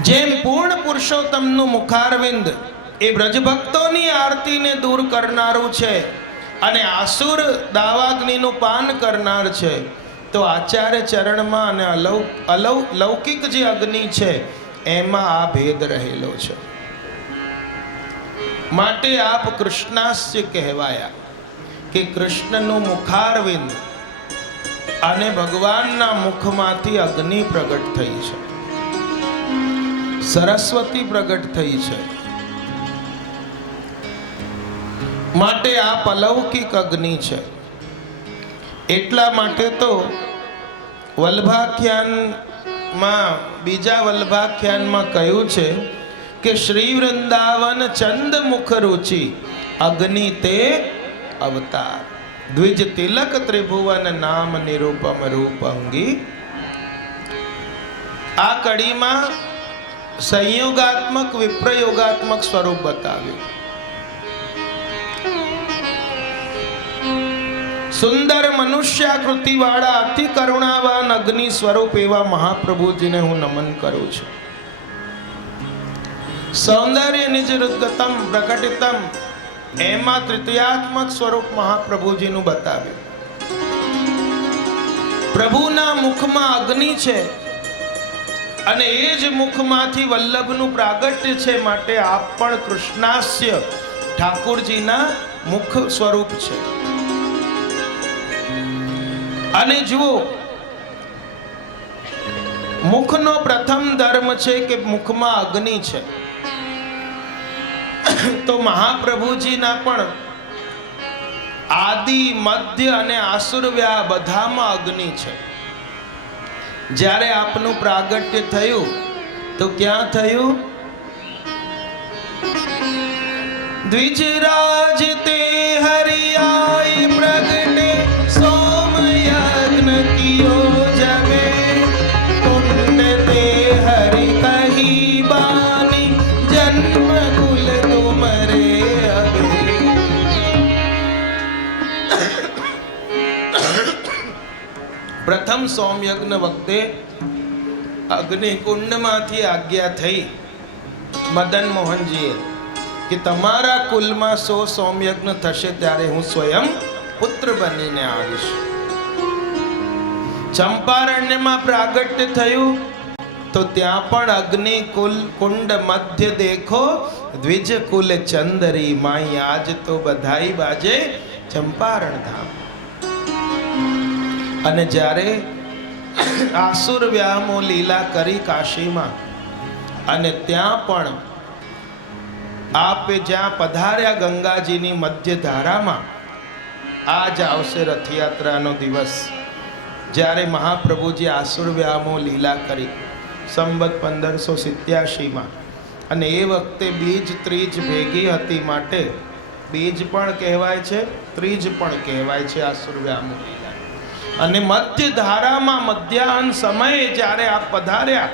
જેમ પૂર્ણ પુરુષોત્તમનું મુખારવિંદ એ બ્રજભક્તોની આરતીને દૂર કરનારું છે અને આસુર દાવાગ્નિનું પાન કરનાર છે, તો આચાર્ય ચરણમાં અને લૌકિક જે અગ્નિ છે એમાં આ ભેદ રહેલો છે. માટે આપ કૃષ્ણાસ્ય કહેવાયા કે કૃષ્ણનું મુખારવિંદ અને ભગવાનના મુખમાંથી અગ્નિ પ્રગટ થઈ છે, સરસ્વતી પ્રગટ થઈ છે. માટે આપ અલૌકિક અગ્નિ છે. એટલા માટે તો વલ્ભાખ્યાનમાં, બીજા વલ્ભાખ્યાનમાં કહ્યું છે કે શ્રી વૃંદાવન ચંદ મુખ રુચિ અગ્નિ તે અવતાર, દ્વિજ તિલક ત્રિભુવન નામ નિરૂપમ રૂપંગી. આ કડીમાં સંયોગાત્મક વિપ્રયોગાત્મક સ્વરૂપ બતાવ્યું. સુંદર મનુષ્યાકૃતિ વાળા અતિ કરુણાવાન અગ્નિ સ્વરૂપ એવા મહાપ્રભુજીને હું નમન કરું છું. સૌંદર્ય નિજ રુદ્ગતમ પ્રકટિતમ એમાં તૃતીયાત્મક સ્વરૂપ મહાપ્રભુજીનું બતાવ્યું. પ્રભુના મુખમાં અગ્નિ છે અને એ જ મુખમાંથી વલ્લભનું પ્રાગટ્ય છે. માટે આપ પણ કૃષ્ણાસ્ય ઠાકુરજીના મુખ સ્વરૂપ છે. અને જુઓ, મુખનો પ્રથમ ધર્મ છે કે મુખમાં અગ્નિ છે. તો મહાપ્રભુજીના પણ આદિ, મધ્ય અને આસુરવ્યા બધામાં અગ્નિ છે. જ્યારે આપનું પ્રાગટ્ય થયું તો ક્યાં થયું? દ્વિજરાજ તે પ્રથમ સોમયજ્ઞ વખતે અગ્નિકુંડમાંથી આજ્ઞા થઈ મદન મોહનજીએ કે તમારા કુલમાં 100 સોમયજ્ઞ થશે ત્યારે હું સ્વયં પુત્ર બનીને આવીશ. ચંપારણ્યમાં પ્રાગટ્ય થયું તો ત્યાં પણ અગ્નિ કુંડ મધ્ય દેખો દ્વિજ કુલ ચંદરી માઈ આજ તો બધાઈ બાજે ચંપારણ ધામ. અને જ્યારે આસુર વ્યામો લીલા કરી કાશીમાં અને ત્યાં પણ આપે જ્યાં પધાર્યા ગંગાજીની મધ્ય ધારામાં, આજ આવશે રથયાત્રાનો દિવસ જ્યારે મહાપ્રભુજી આસુર વ્યામો લીલા કરી સંવત 1587માં. અને એ વખતે બીજ ત્રીજ ભેગી હતી માટે બીજ પણ કહેવાય છે, ત્રીજ પણ કહેવાય છે આસુર વ્યામો લીલા. અને મધ્ય ધારામાં મધ્યાહન સમયે જ્યારે આપ પધાર્યા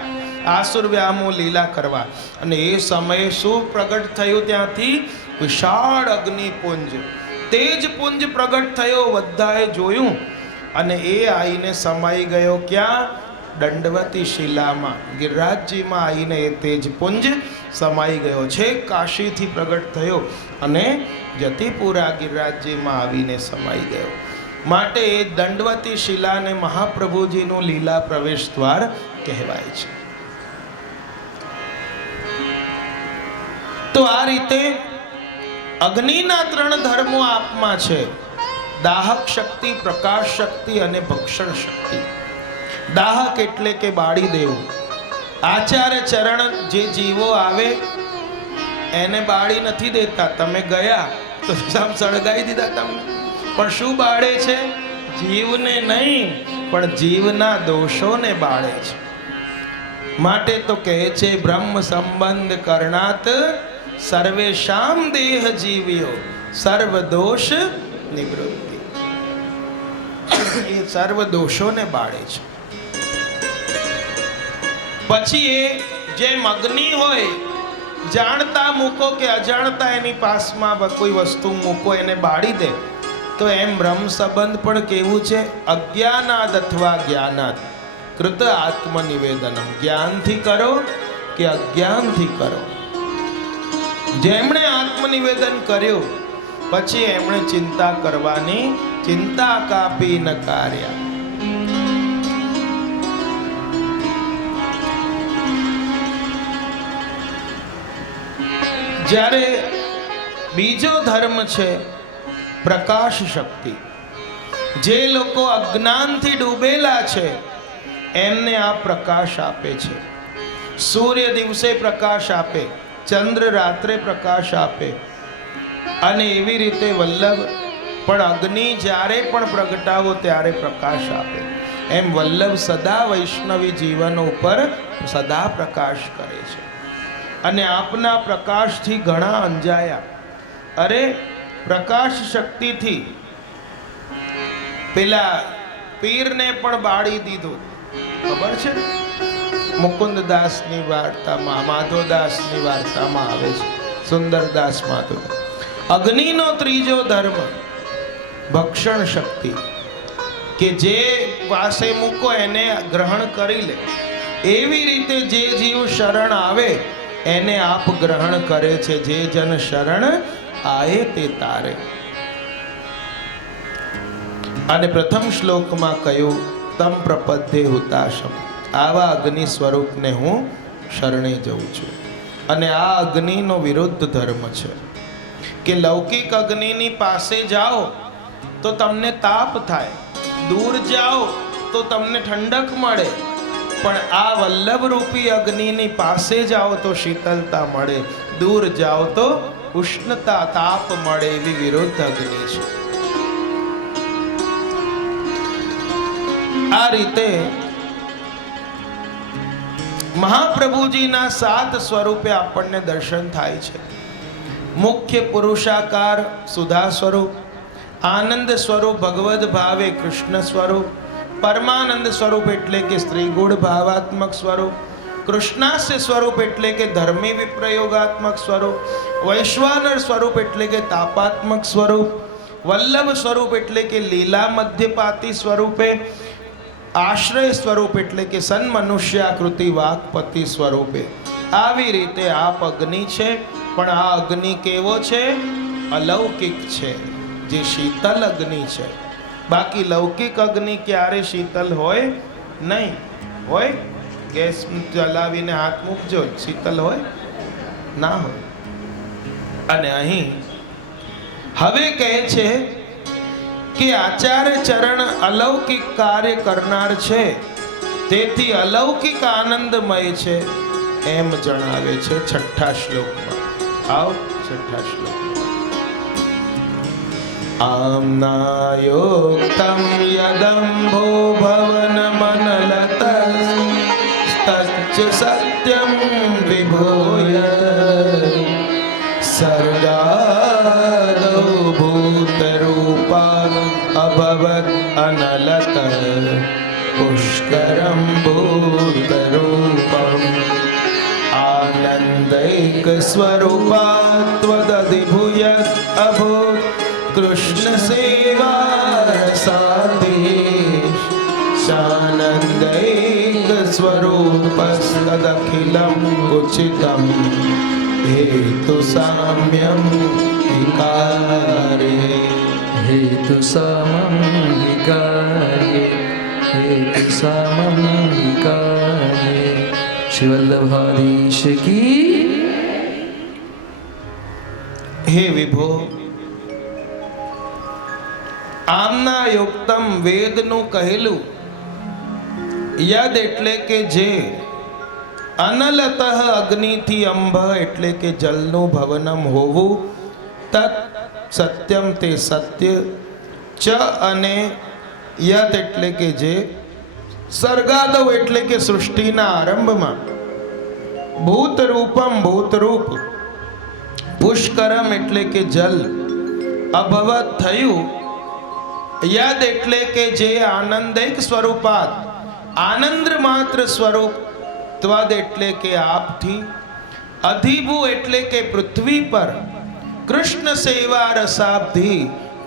આસુર વ્યામો લીલા કરવા, અને એ સમયે શું પ્રગટ થયું? ત્યાંથી વિશાળ અગ્નિપુંજ તેજ પુંજ પ્રગટ થયો. બધાએ જોયું અને એ આવીને સમાઈ ગયો ક્યાં? દંડવતી શિલામાં, ગિરિરાજજીમાં આવીને એ તેજપુંજ સમાઈ ગયો છે. કાશીથી પ્રગટ થયો અને જતીપુરા ગિરિરાજજીમાં આવીને સમાઈ ગયો. માટે એ દંડવતી શિલાને મહાપ્રભુજીનું લીલા પ્રવેશ દ્વાર કહેવાય છે. તો આ રીતે અગ્નિના 3 ધર્મો આપમાં છે: દાહક શક્તિ, પ્રકાશ શક્તિ અને ભક્ષણ શક્તિ. દાહક એટલે કે બાળી દેવું. આચાર્ય ચરણ જે જીવો આવે એને બાળી નથી દેતા. તમે ગયા તો સળગાવી દીધા તમને, પણ શું બાળે છે? જીવને નહીં, પણ જીવના દોષોને બાળે છે. માટે તો કહે છે બ્રહ્મ સંબંધ કરણાત સર્વેશામ દેહ જીવ્યો સર્વ દોષ નિવૃત્તિ. એ સર્વ દોષોને બાળે છે. પછી એ જેમ અગ્નિ હોય, જાણતા મૂકો કે અજાણતા એની પાસમાં કોઈ વસ્તુ મૂકો એને બાળી દે, તો એમ બ્રહ્મ સંબંધ પણ કેવું છે? અજ્ઞાનાદ અથવા જ્ઞાનાદ કૃત આત્મનિવેદનમ. જ્ઞાનથી કરો કે અજ્ઞાનથી કરો, જેમણે આત્મનિવેદન કર્યું પછી એમણે ચિંતા કરવાની, ચિંતા કાપી ન કાર્યા. જ્યારે બીજો ધર્મ છે પ્રકાશ શક્તિ. જે લોકો અજ્ઞાનથી ડૂબેલા છે એમને આ પ્રકાશ આપે છે. સૂર્ય દિવસે પ્રકાશ આપે, ચંદ્ર રાત્રે પ્રકાશ આપે, અને એવી રીતે વલ્લભ પણ અગ્નિ જ્યારે પણ પ્રગટાવો ત્યારે પ્રકાશ આપે. એમ વલ્લભ સદા વૈષ્ણવી જીવન ઉપર સદા પ્રકાશ કરે છે. અને આપના પ્રકાશથી ઘણા અંજાયા. અરે પ્રકાશ શક્તિથી પેલા પીરને પણ બાળી દીધું, ખબર છે? મુકુંદદાસની વાર્તામાં, માધવદાસની વાર્તામાં આવે છે, સુંદરદાસ માધવ. અગ્નિનો ત્રીજો ધર્મ ભક્ષણ શક્તિ, કે જે પાસે મૂકો એને ગ્રહણ કરી લે. એવી રીતે જે જીવ શરણ આવે એને આપ ગ્રહણ કરે છે. જે જન શરણ આયે તે તારે. અને પ્રથમ શ્લોકમાં કહ્યું તમ પ્રપદ્યે હુતાશમ. આવા અગ્નિ સ્વરૂપને હું શરણે જઉં છું. અને આ અગ્નિનો વિરુદ્ધ ધર્મ છે કે લૌકિક અગ્નિની પાસે જાઓ તો તમને તાપ થાય, દૂર જાઓ તો તમને ઠંડક મળે, પણ આ વલ્લભ રૂપી અગ્નિની પાસે જાઓ તો શીતળતા મળે, દૂર જાઓ તો ઉષ્ણતા તાપ મળે. એવી વિરુદ્ધ અગ્નિ છે. આ રીતે મહાપ્રભુજીના 7 સ્વરૂપે આપણને દર્શન થાય છે. મુખ્ય પુરુષાકાર સુધા સ્વરૂપ, આનંદ સ્વરૂપ ભગવદ ભાવે કૃષ્ણ સ્વરૂપ, પરમાનંદ સ્વરૂપ એટલે કે સ્ત્રી ગુણ ભાવાત્મક સ્વરૂપ, કૃષ્ણાસ્ય સ્વરૂપ એટલે કે ધર્મી વિપ્રયોગાત્મક સ્વરૂપ, વૈશ્વાનર સ્વરૂપ એટલે કે તાપાત્મક સ્વરૂપ, વલ્લભ સ્વરૂપ એટલે કે લીલા મધ્યપાતી સ્વરૂપે, આશ્રય સ્વરૂપ એટલે કે સન મનુષ્યાકૃતિ વાકપતિ સ્વરૂપે. આવી રીતે આપ અગ્નિ છે, પણ આ અગ્નિ કેવો છે? અલૌકિક છે, જે શીતલ અગ્નિ છે. બાકી લૌકિક અગ્નિ ક્યારે શીતલ હોય નહીં. હોય? ગેસ ચલાવીને હાથ મૂકજો, શીતલ હોય? ના હોય. અને અહીં હવે કહે છે કે આચાર્ય ચરણ અલૌકિક કાર્ય કરનાર છે, તેથી અલૌકિક આનંદમય છે એમ જણાવે છે છઠ્ઠા શ્લોકમાં. આવ છઠ્ઠા શ્લોક. આમ્નાયોક્તમ યદંભો ભવન મનલત તચ્ચ સત્યમ વિભૂય સર્ગાદૌ ભૂતરૂપા અભવત અનલત પુષ્કરમ ભૂતરૂપમ આનંદૈક સ્વરૂપાત્વદધિભૂયત અભૂત કૃષ્ણ સેવા રસાદેશ સાનંદૈક સ્વરૂપસ્તદખિલમ ઉચિતમ हेतु साम्यम विकारे हेतु समं विकारे हेतु समं विकारे श्री वल्लभाधीश की. हे विभो, આમના યુક્તમ વેદનું કહેલું, યદ એટલે કે જે, અનલતઃ અગ્નિથી અંભ એટલે કે જલનું ભવનમ હોવું, તત સત્યમ તે સત્ય, ચ અને યત એટલે કે જે, સર્ગાદવ એટલે કે સૃષ્ટિના આરંભમાં, ભૂતરૂપમ ભૂતરૂપ, પુષ્કરમ એટલે કે જલ, અભવત થયું, યદ એટલે કે જે આનંદૈક સ્વરૂપાત આનંદ માત્ર સ્વરૂપ, ત્વદ એટલે કે આપથી, અધિભૂ એટલે કે પૃથ્વી પર, કૃષ્ણ સેવા રસાબ્ધિ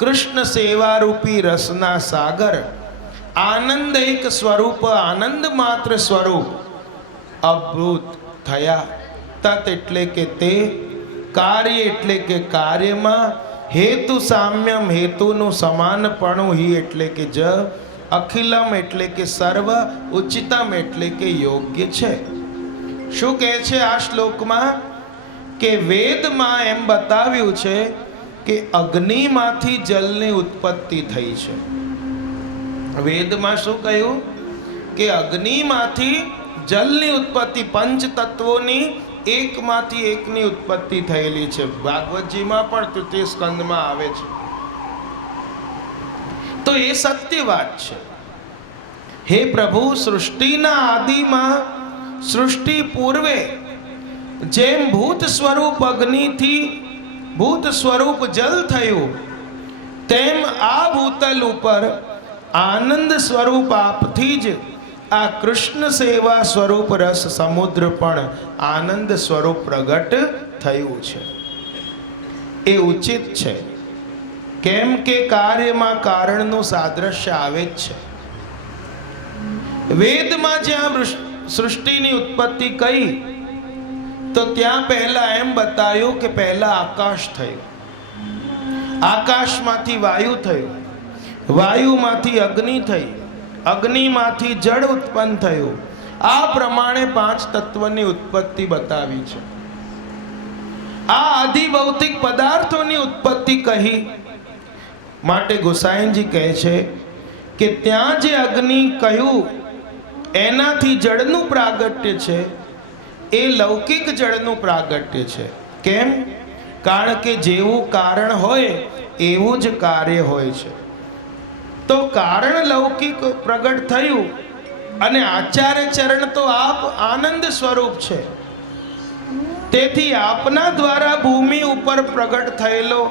કૃષ્ણ સેવા રૂપી રસના સાગર, આનંદૈક સ્વરૂપ આનંદ માત્ર સ્વરૂપ, અભૂત થયા, તત એટલે કે તે, કાર્ય એટલે કે કાર્યમાં, હેતુ સામ્યમ હેતુનું સમાનપણું, હિ એટલે કે જ, અખિલમ એટલે કે સર્વ, ઉચિતમ એટલે કે યોગ્ય છે. શું કહે છે આ શ્લોકમાં? કે વેદમાં એમ બતાવ્યું છે કે અગ્નિમાંથી જલની ઉત્પત્તિ થઈ છે. વેદમાં શું કહ્યું? કે અગ્નિમાંથી જલની ઉત્પત્તિ, પંચ તત્વોની એકમાંથી એકની ઉત્પત્તિ થયેલી છે. ભાગવતજીમાં પણ તૃતીય સ્કંદમાં આવે છે. તો એ સત્ય વાત છે. હે પ્રભુ, સૃષ્ટિના આદિમાં, સૃષ્ટિ પૂર્વે જેમ ભૂત સ્વરૂપ અગ્નિથી ભૂત સ્વરૂપ જલ થયું, તેમ આ ભૂતલ ઉપર આનંદ સ્વરૂપ આપથી જ આ કૃષ્ણ સેવા સ્વરૂપ રસ સમુદ્ર પણ આનંદ સ્વરૂપ પ્રગટ થયું છે. એ ઉચિત છે. કેમ કે કાર્યમાં કારણનું સાદ્રશ્ય આવે જ છે. વેદમાં જ્યાં સૃષ્ટિની ઉત્પત્તિ કહી, તો ત્યાં પહેલા એમ બતાવ્યું કે પહેલા આકાશ થયું, આકાશમાંથી વાયુ થયું, વાયુમાંથી અગ્નિ થઈ, અગ્નિમાંથી જળ ઉત્પન્ન થયું. આ પ્રમાણે પાંચ તત્વની ઉત્પત્તિ બતાવી છે. આ આધિભૌતિક પદાર્થોની ઉત્પત્તિ કહી માટે ગોસાઈજી કહે છે કે ત્યાં જે અગ્નિ કહ્યું એનાથી જળનું પ્રાગટ્ય છે, એ લૌકિક જળનું પ્રાગટ્ય છે. કેમ? કારણ કે જેવું કારણ હોય એવું જ કાર્ય હોય છે. તો કારણ લૌકિક પ્રગટ થયું, અને આચાર્ય ચરણ તો આપ આનંદ સ્વરૂપ છે. તેથી આપના દ્વારા ભૂમિ ઉપર પ્રગટ થયેલો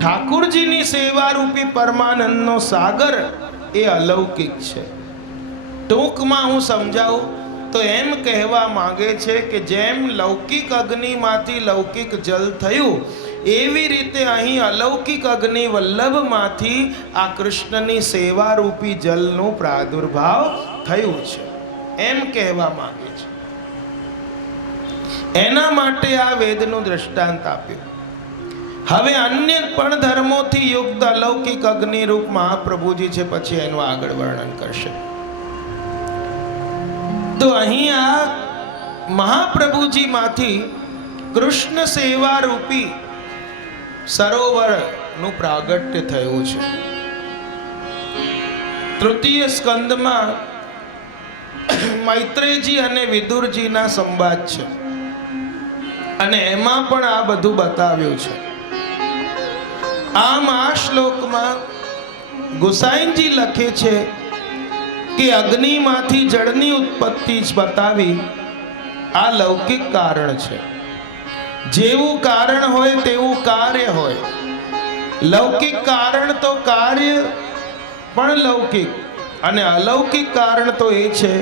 ઠાકુરજીની સેવા રૂપી પરમાનંદનો સાગર એ અલૌકિક છે. ટૂંકમાં હું સમજાવું તો એમ કહેવા માંગે છે કે જેમ લૌકિક અગ્નિમાંથી લૌકિક જલ થયું, એવી રીતે અહીં અલૌકિક અગ્નિ વલ્લભમાંથી આ કૃષ્ણની સેવા રૂપી જલનું પ્રાદુર્ભાવ થયું છે એમ કહેવા માંગે છે. એના માટે આ વેદનું દ્રષ્ટાંત આપ્યું. હવે અન્ય પણ ધર્મોથી યુક્ત અલૌકિક અગ્નિરૂપ મહાપ્રભુજી છે, પછી એનું આગળ વર્ણન કરશે. તો અહીં આ મહાપ્રભુજીમાંથી કૃષ્ણ સેવા રૂપી સરોવરનું પ્રાગટ્ય થયું છે. તૃતીય સ્કંદમાં મૈત્રેયજી અને વિદુરજીના સંવાદ છે અને એમાં પણ આ બધું બતાવ્યું છે. આમ આ શ્લોકમાં ગુસાઈજી લખે છે કે અગ્નિમાંથી જળની ઉત્પત્તિ જ બતાવી આ લૌકિક કારણ છે. જેવું કારણ હોય તેવું કાર્ય હોય. લૌકિક કારણ તો કાર્ય પણ લૌકિક, અને અલૌકિક કારણ તો એ છે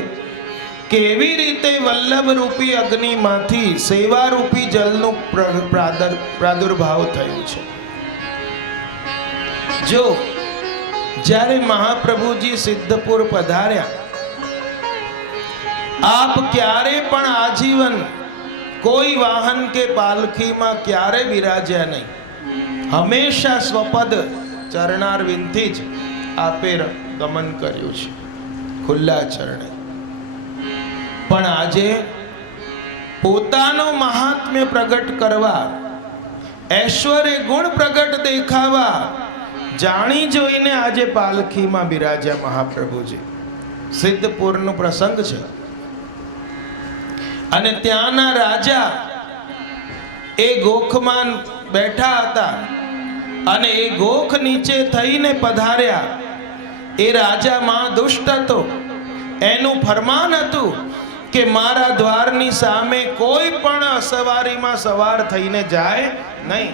કે એવી રીતે વલ્લભ રૂપી અગ્નિમાંથી સેવા રૂપી જલનું પ્રાદુર્ભાવ થયું છે. જો જ્યારે મહાપ્રભુજી સિદ્ધપુર પધાર્યા, આપ ક્યારે પણ આજીવન કોઈ વાહન કે પાલખીમાં ક્યારે બિરાજ્યા નહીં. હંમેશા સ્વપદ ચરણારવિંદથી જ આપે ગમન કર્યું છે, ખુલ્લા ચરણે. પણ આજે પોતાનો મહાત્મ્ય પ્રગટ કરવા, ઐશ્વર્ય ગુણ પ્રગટ દેખાવા જાણી જોઈને આજે પાલખીમાં બિરાજ્યા મહાપ્રભુજી. સિદ્ધપુરનો પ્રસંગ છે અને ત્યાંના રાજા એ ગોખમાં બેઠા હતા અને એ ગોખ નીચે થઈને પધાર્યા. એ રાજા માં દુષ્ટ હતો. એનું ફરમાન હતું કે મારા દ્વારની સામે કોઈ પણ અસવારીમાં સવાર થઈને જાય નહીં,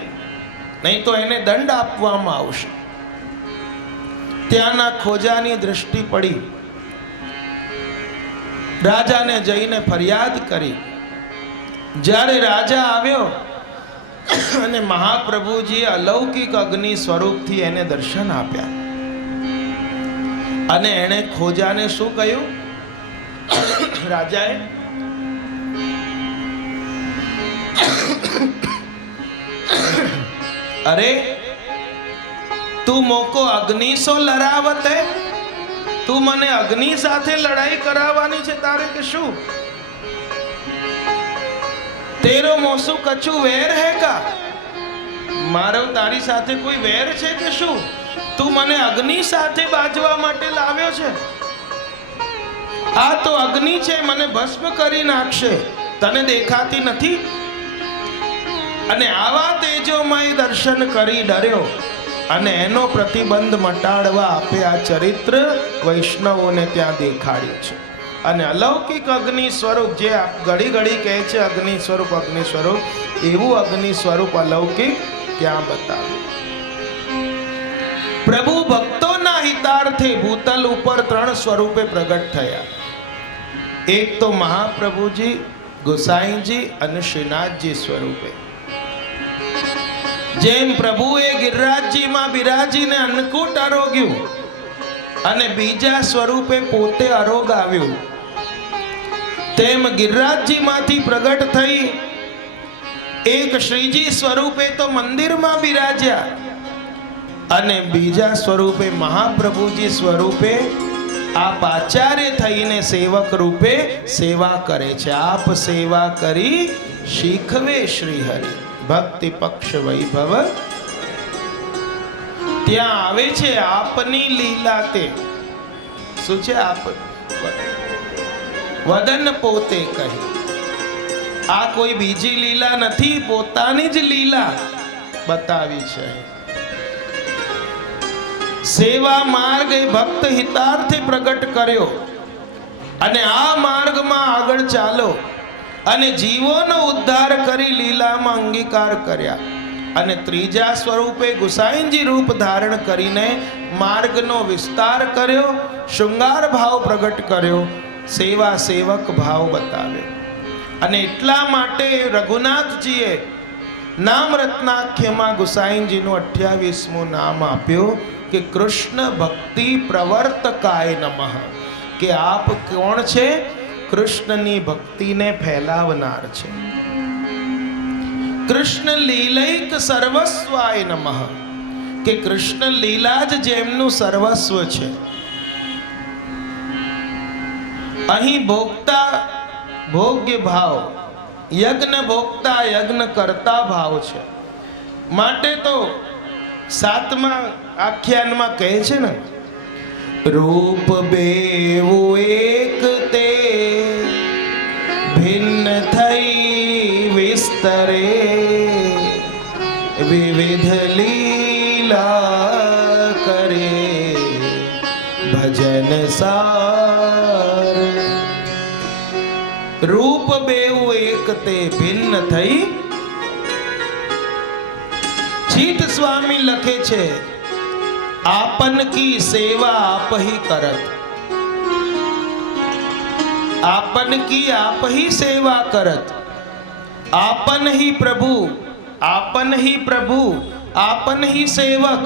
નહીં તો એને દંડ આપવામાં આવશે. ત્યાંના ખોજાની દૃષ્ટિ પડી. રાજાને જઈને ફરિયાદ કરી. જ્યારે રાજા આવ્યો અને મહાપ્રભુજીએ અલૌકિક અગ્નિ સ્વરૂપથી એને દર્શન આપ્યા અને એણે ખોજાને શું કહ્યું? રાજાએ અરે તું મોકો અગ્નિ સો લડાવત હે, તું મને અગ્નિ સાથે લડાઈ કરાવવાની છે તારે કે શું? તેરો મોસુ કછુ વેર હે કા? મારો તારી સાથે કોઈ વેર છે કે શું? તું મને અગ્નિ સાથે બાજવા માટે લાવ્યો છે? આ તો અગ્નિ છે, મને ભસ્મ કરી નાખશે, તને દેખાતી નથી? અને આવા તેજોમય દર્શન કરી ડર્યો અને એનો પ્રતિબંધ મટાડવા આપે આ ચરિત્ર વૈષ્ણવોને ત્યાં દેખાડ્યું છે. અને અલૌકિક અગ્નિ સ્વરૂપ, જે ઘડી ઘડી કહે છે અગ્નિ સ્વરૂપ, એવું અગ્નિ સ્વરૂપ અલૌકિક ત્યાં બતાવ્યું. પ્રભુ ભક્તોના હિતાર્થે ભૂતલ ઉપર 3 સ્વરૂપે પ્રગટ થયા. એક તો મહાપ્રભુજી, ગુસાઈજી અને શ્રીનાથજી સ્વરૂપે. જેમ પ્રભુએ ગિરિરાજજીમાં બિરાજીને અન્નકૂટ આરોગ્યું અને બીજા સ્વરૂપે પોતે આરોગ આવ્યું, તેમ ગિરિરાજજીમાંથી પ્રગટ થઈ એક શ્રીજી સ્વરૂપે તો મંદિરમાં બિરાજ્યા અને બીજા સ્વરૂપે મહાપ્રભુજી સ્વરૂપે આપ આચાર્ય થઈને સેવક રૂપે સેવા કરે છે. આપ સેવા કરી શીખવે શ્રી હરિ, ભક્તિ પક્ષ વૈભવ ત્યાં આવે છે. આપની લીલા તે શું છે? આપ વદન પોતે કહી. આ કોઈ બીજી લીલા નથી, પોતાની જ લીલા બતાવી છે. સેવા માર્ગ એ ભક્ત હિતાર્થે પ્રગટ કર્યો અને આ માર્ગમાં આગળ ચાલો અને જીવોનો ઉદ્ધાર કરી લીલામાં અંગીકાર કર્યા. અને ત્રીજા સ્વરૂપે ગુસાઈજી રૂપ ધારણ કરીને માર્ગનો વિસ્તાર કર્યો, શૃંગાર ભાવ પ્રગટ કર્યો, સેવા સેવક ભાવ બતાવ્યો. અને એટલા માટે રઘુનાથજીએ નામ રત્નાખ્યમાં ગુસાઈજીનું 28મું નામ આપ્યું કે કૃષ્ણ ભક્તિ પ્રવર્તકાય નમઃ, કે આપ કોણ છે? કૃષ્ણની ભક્તિને ફેલાવનાર છે. કૃષ્ણ લીલૈક સર્વસ્વાય નમઃ, કે કૃષ્ણ લીલા જ જેમનું સર્વસ્વ છે. અહીં ભોગતા ભોગ્ય ભાવ, યજ્ઞ ભોગતા યજ્ઞ કરતા ભાવ છે. માટે તો 7મા આખ્યાનમાં કહે છે ને, રૂપ બેવું એક તે ભિન્ન થઈ વિસ્તરે, વિવિધ લીલા કરે ભજન સાર. રૂપ બેવું એક તે ભિન્ન થઈ. જીત સ્વામી લખે છે, आपन की सेवा आप ही करत, आपन की आप ही सेवा करत, आपन ही प्रभु, आपन ही प्रभु, आपन ही सेवक,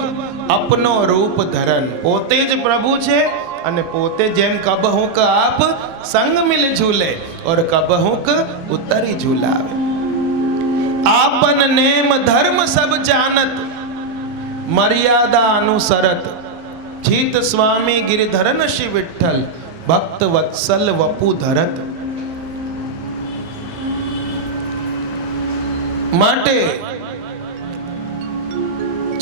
अपनो रूप धरन. પોતે જ પ્રભુ છે અને પોતે જેમ કબહું ક આપ સંગ મિલ ઝૂલે और કબહું ક ઉતરી ઝૂલાવે. आपन नेम धर्म सब जानत, मर्यादा अनुसरत. जीत स्वामी गिरिधरन श्री विठ्ठल, भक्त वत्सल वपु धरत. માટે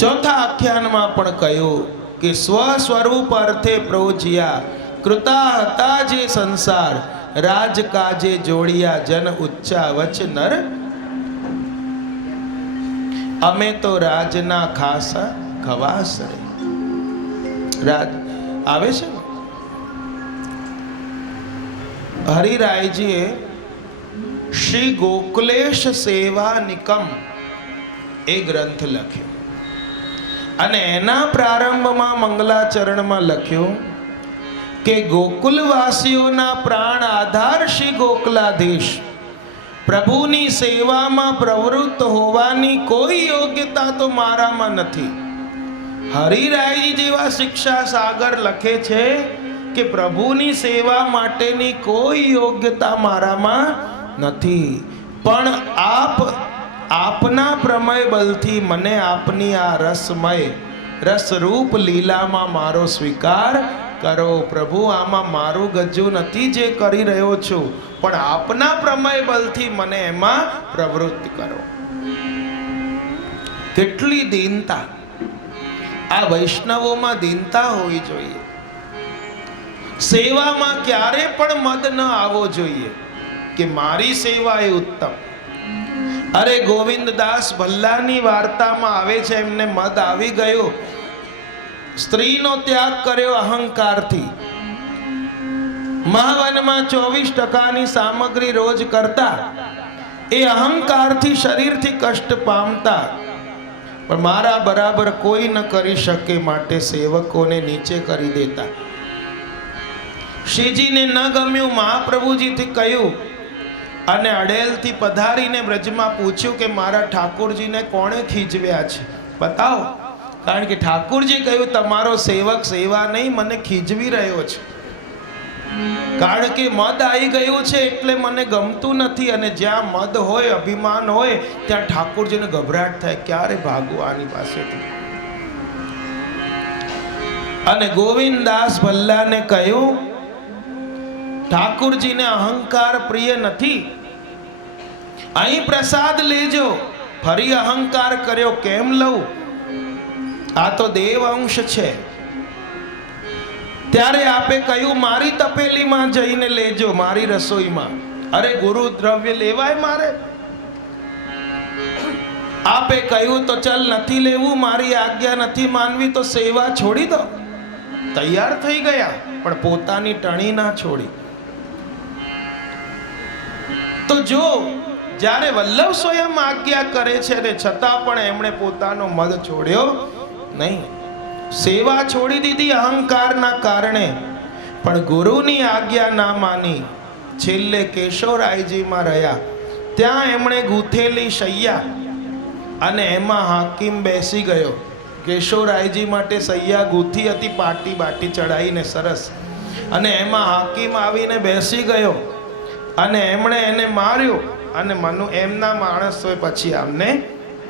ચોથા આખ્યાનમાં પણ કહ્યું કે સ્વ સ્વરૂપ અર્થે પ્રોજ્યા, કૃતા હતા જે સંસાર, રાજ કાજે જોડિયા જન ઉચ્ચા વચ નર. અમે તો રાજના ખાસા ખવાસ રે. રાજ આવે છે. હરિરાયજીએ શ્રી ગોકુલેશ સેવા નિકમ એ ગ્રંથ લખ્યો અને એના પ્રારંભમાં મંગલાચરણમાં લખ્યું કે ગોકુલવાસીઓના પ્રાણ આધાર શ્રી ગોકલાધીશ, પ્રભુની સેવામાં પ્રવૃત્ત હોવાની કોઈ યોગ્યતા તો મારામાં નથી. હરિરાયજી જેવા શિક્ષા સાગર લખે છે કે પ્રભુની સેવા માટેની કોઈ યોગ્યતા મારામાં નથી, પણ આપ આપના પ્રમેય બલથી મને આપની આ રસમય રસરૂપ લીલામાં મારો સ્વીકાર કરો. પ્રભુ, આમાં મારું ગજ્જુ નથી જે કરી રહ્યો છું, પણ આપના પ્રમેય બલથી મને એમાં પ્રવૃત્ત કરો. કેટલી દીનતા! આ વૈષ્ણવોમાં દીનતા હોવી જોઈએ. સેવામાં ક્યારે પણ મદ ન આવવો જોઈએ કે મારી સેવા એ ઉત્તમ. અરે ગોવિંદદાસ ભલ્લાની વાર્તામાં આવે છે, એમને મદ આવી ગયો, સ્ત્રીનો ત્યાગ કર્યો અહંકારથી. મહાવનમાં 24% સામગ્રી રોજ કરતા, એ અહંકારથી શરીરથી કષ્ટ પામતા, પણ મારા બરાબર કોઈ ન કરી શકે માટે સેવકોને નીચે કરી દેતા. શ્રીજીને ન ગમ્યું, મહાપ્રભુજીથી કહ્યું અને અડેલથી પધારીને બ્રજમાં પૂછ્યું કે મારા ઠાકોરજીને કોણે ખીજવ્યા છે, બતાવો. કારણ કે ઠાકોરજી કહ્યું તમારો સેવક સેવા નહીં, મને ખીજવી રહ્યો છે. કારણ કે મદ આવી ગયું છે એટલે મને ગમતું નથી, અને જ્યાં મદ હોય, અભિમાન હોય, ત્યાં ઠાકોરજીને ગભરાટ થાય, ક્યારે ભાગવું આની પાસેથી. અને ગોવિંદદાસ ભલ્લાને કહ્યું ઠાકોરજીને અહંકાર પ્રિય નથી, અહીં પ્રસાદ લેજો. ફરી અહંકાર કર્યો, કેમ લઉં, આ તો દેવ અંશ છે. ત્યારે આપે કહ્યું મારી તપેલીમાં જઈને લેજો, મારી રસોઈમાં. અરે ગુરુ દ્રવ્ય લેવાય મારે? આપે કહ્યું તો ચલ નથી લેવું, મારી આજ્ઞા નથી માનવી તો સેવા છોડી દો. તૈયાર થઈ ગયા, પણ પોતાની ટણી ના છોડી. તો જો જ્યારે વલ્લભ સ્વયં આજ્ઞા કરે છે ને છતાં પણ એમણે પોતાનો મદ છોડ્યો નહીં, સેવા છોડી દીધી અહંકારના કારણે. પણ ગુરુની આજ્ઞા ના માની, છેલ્લે કેશવરાયજીમાં રહ્યા. ત્યાં એમણે ગૂંથેલી શૈયા અને એમાં હાકીમ બેસી ગયો. કેશવરાયજી માટે સૈયા ગૂંથી હતી, પાટી બાટી ચડાવીને સરસ, અને એમાં હાકીમ આવીને બેસી ગયો અને એમણે એને માર્યો અને એમના માણસોએ પછી આમને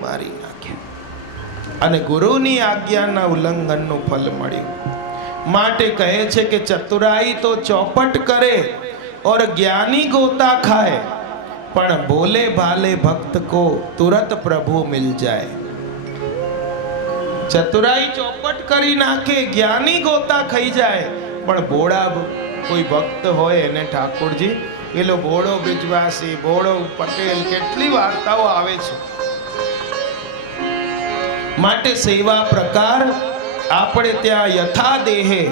મારી નાખ્યા અને ગુરુની આજ્ઞાના ઉલ્લંઘનનું ફલ મળ્યું. માટે કહે છે કે ચતુરાઈ તો ચોપટ કરે और ज्ञानी गोता खाए, પણ ભોલે ભાલે ભક્ત को तुरंत प्रभु मिल जाए. ચતુરાઈ ચોપટ કરી નાખે, જ્ઞાની ગોતા ખાઈ જાય, પણ ભોળા કોઈ ભક્ત હોય એને ઠાકોરજી, પેલો ભોળો બ્રિજવાસી, ભોળો પટેલ, કેટલી વાર્તાઓ આવે છે. માટે સેવા પ્રકાર આપણે ત્યાં યથા દેહે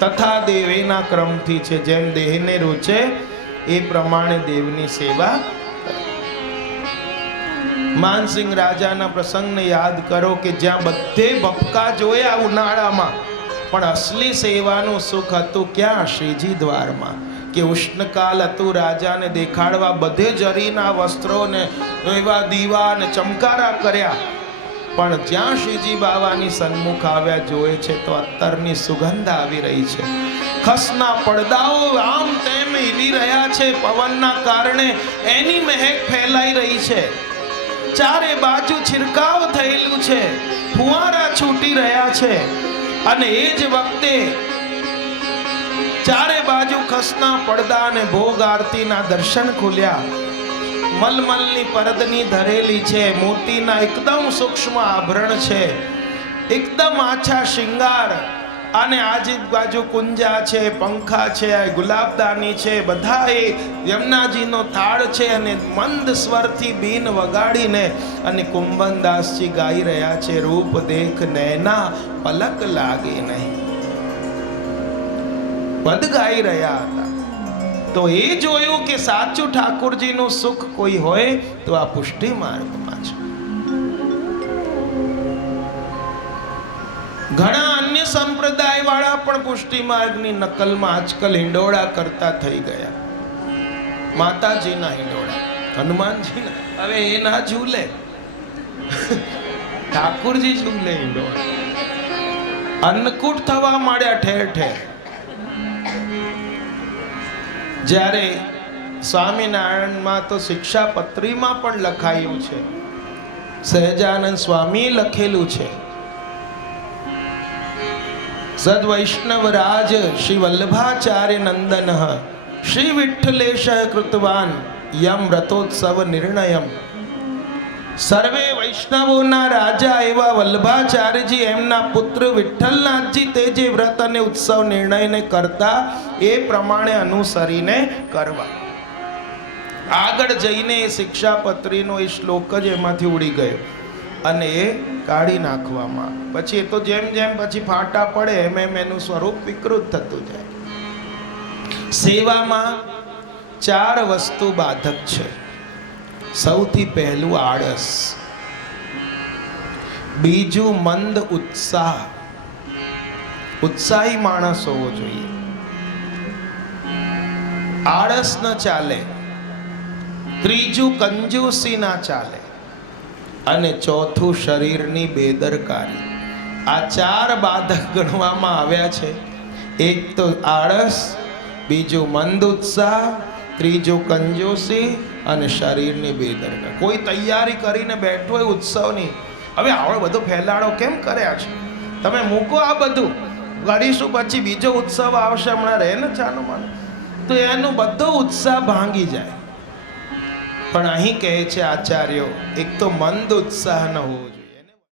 તથા દેવેના ક્રમથી છે. જેમ દેહને રૂચે એ પ્રમાણે દેવની સેવા. માનસિંહ રાજાના પ્રસંગને યાદ કરો કે જ્યાં બધે ભપકા જોયા ઉનાળામાં, પણ અસલી સેવાનું સુખ હતું ક્યાં? શ્રીજી દ્વારમાં. કે ઉષ્ણકાલ હતું, રાજાને દેખાડવા બધે જરીના વસ્ત્રોને એવા દીવા ને ચમકારા કર્યા, પણ જ્યાં શ્રીજી બાવાની સન્મુખ આવ્યા જોયે છે તો અત્તરની સુગંધ આવી રહી છે. ખસના પડદાઓ આમ તેમ હિલી રહ્યા છે, પવનના કારણે એની મહેક ફેલાઈ રહી છે. ચારે બાજુ છિડકાવ થયેલું છે, ફુવારા છૂટી રહ્યા છે, અને એ જ વખતે ચારે બાજુ ખસના પડદા અને ભોગ આરતીના દર્શન ખુલ્યા. મલમલની પરદની ધરેલી છે, મોતીના એકદમ સૂક્ષ્મ આભરણ છે, એકદમ આછા શિંગાર, અને આજુબાજુ કુંજા છે, પંખા છે, ગુલાબદાની છે, બધા એ યમુનાજીનો થાળ છે, અને મંદ સ્વરથી બીન વગાડીને અને કુંભનદાસજી ગાઈ રહ્યા છે, રૂપ દેખ નૈના પલક લાગે નહીં. પદ ગાઈ રહ્યા હતા. તો એ જોયું કે સાચું ઠાકોરજીનું સુખ કોઈ હોય તો આ પુષ્ટિ માર્ગમાં છે. ઘણા અન્ય સંપ્રદાય વાળા પણ પુષ્ટિ માર્ગની નકલમાં આજકાલ હિંડોળા કરતા થઈ ગયા. માતાજીના હિંડોળા, હનુમાનજીના, હવે એ ના ઝૂલે, ઠાકોરજી ઝૂલે હિંડોળા. અન્નકૂટ થવા માંડ્યા ઠેર ઠેર. જ્યારે સ્વામિનારાયણમાં તો શિક્ષાપત્રીમાં પણ લખાયું છે, સહજાનંદ સ્વામી લખેલું છે, સદવૈષ્ણવ રાજ શ્રી વલ્લભાચાર્ય નંદન શ્રી વિઠ્ઠલેશ કૃતવાન યમ રથોત્સવ નિર્ણયમ. સર્વે વૈષ્ણવોના રાજા એવા વલ્લભાચાર્યજી એમના પુત્ર વિઠ્ઠલનાથજી તે જે વ્રત અને ઉત્સવ નિર્ણયને કરતા એ પ્રમાણે અનુસરીને કરવા. આગળ જઈને એ શિક્ષાપત્રીનો એ શ્લોક જ એમાંથી ઉડી ગયો અને એ કાઢી નાખવામાં. પછી એ તો જેમ જેમ પછી ફાટા પડે એમ એમ એનું સ્વરૂપ વિકૃત થતું જાય. સેવામાં 4 વસ્તુ બાધક છે. સૌથી પહેલું આળસ, બીજું મંદ ઉત્સાહ, ઉત્સાહી માણસ હોવો જોઈએ, આળસ ન ચાલે. ત્રીજું કંજૂસી ના ચાલે, અને ચોથું શરીરની બેદરકારી. આ 4 બાધક ગણવામાં આવ્યા છે. એક તો આળસ, બીજું મંદ ઉત્સાહ, ત્રીજું કંજૂસી અને શરીરની બેદરકારી. કોઈ તૈયારી કરીને બેઠો હોય ઉત્સવની, હવે આવડો બધો ફેલાડો કેમ કર્યા છે, તમે મૂકો આ બધું, કરીશું પછી બીજો ઉત્સવ આવશે, હમણાં રહે ને ચાનો માનો, તો એનો બધો ઉત્સાહ ભાંગી જાય. પણ અહીં કહે છે આચાર્યો, એક તો મંદ ઉત્સાહ ન હોવો જોઈએ.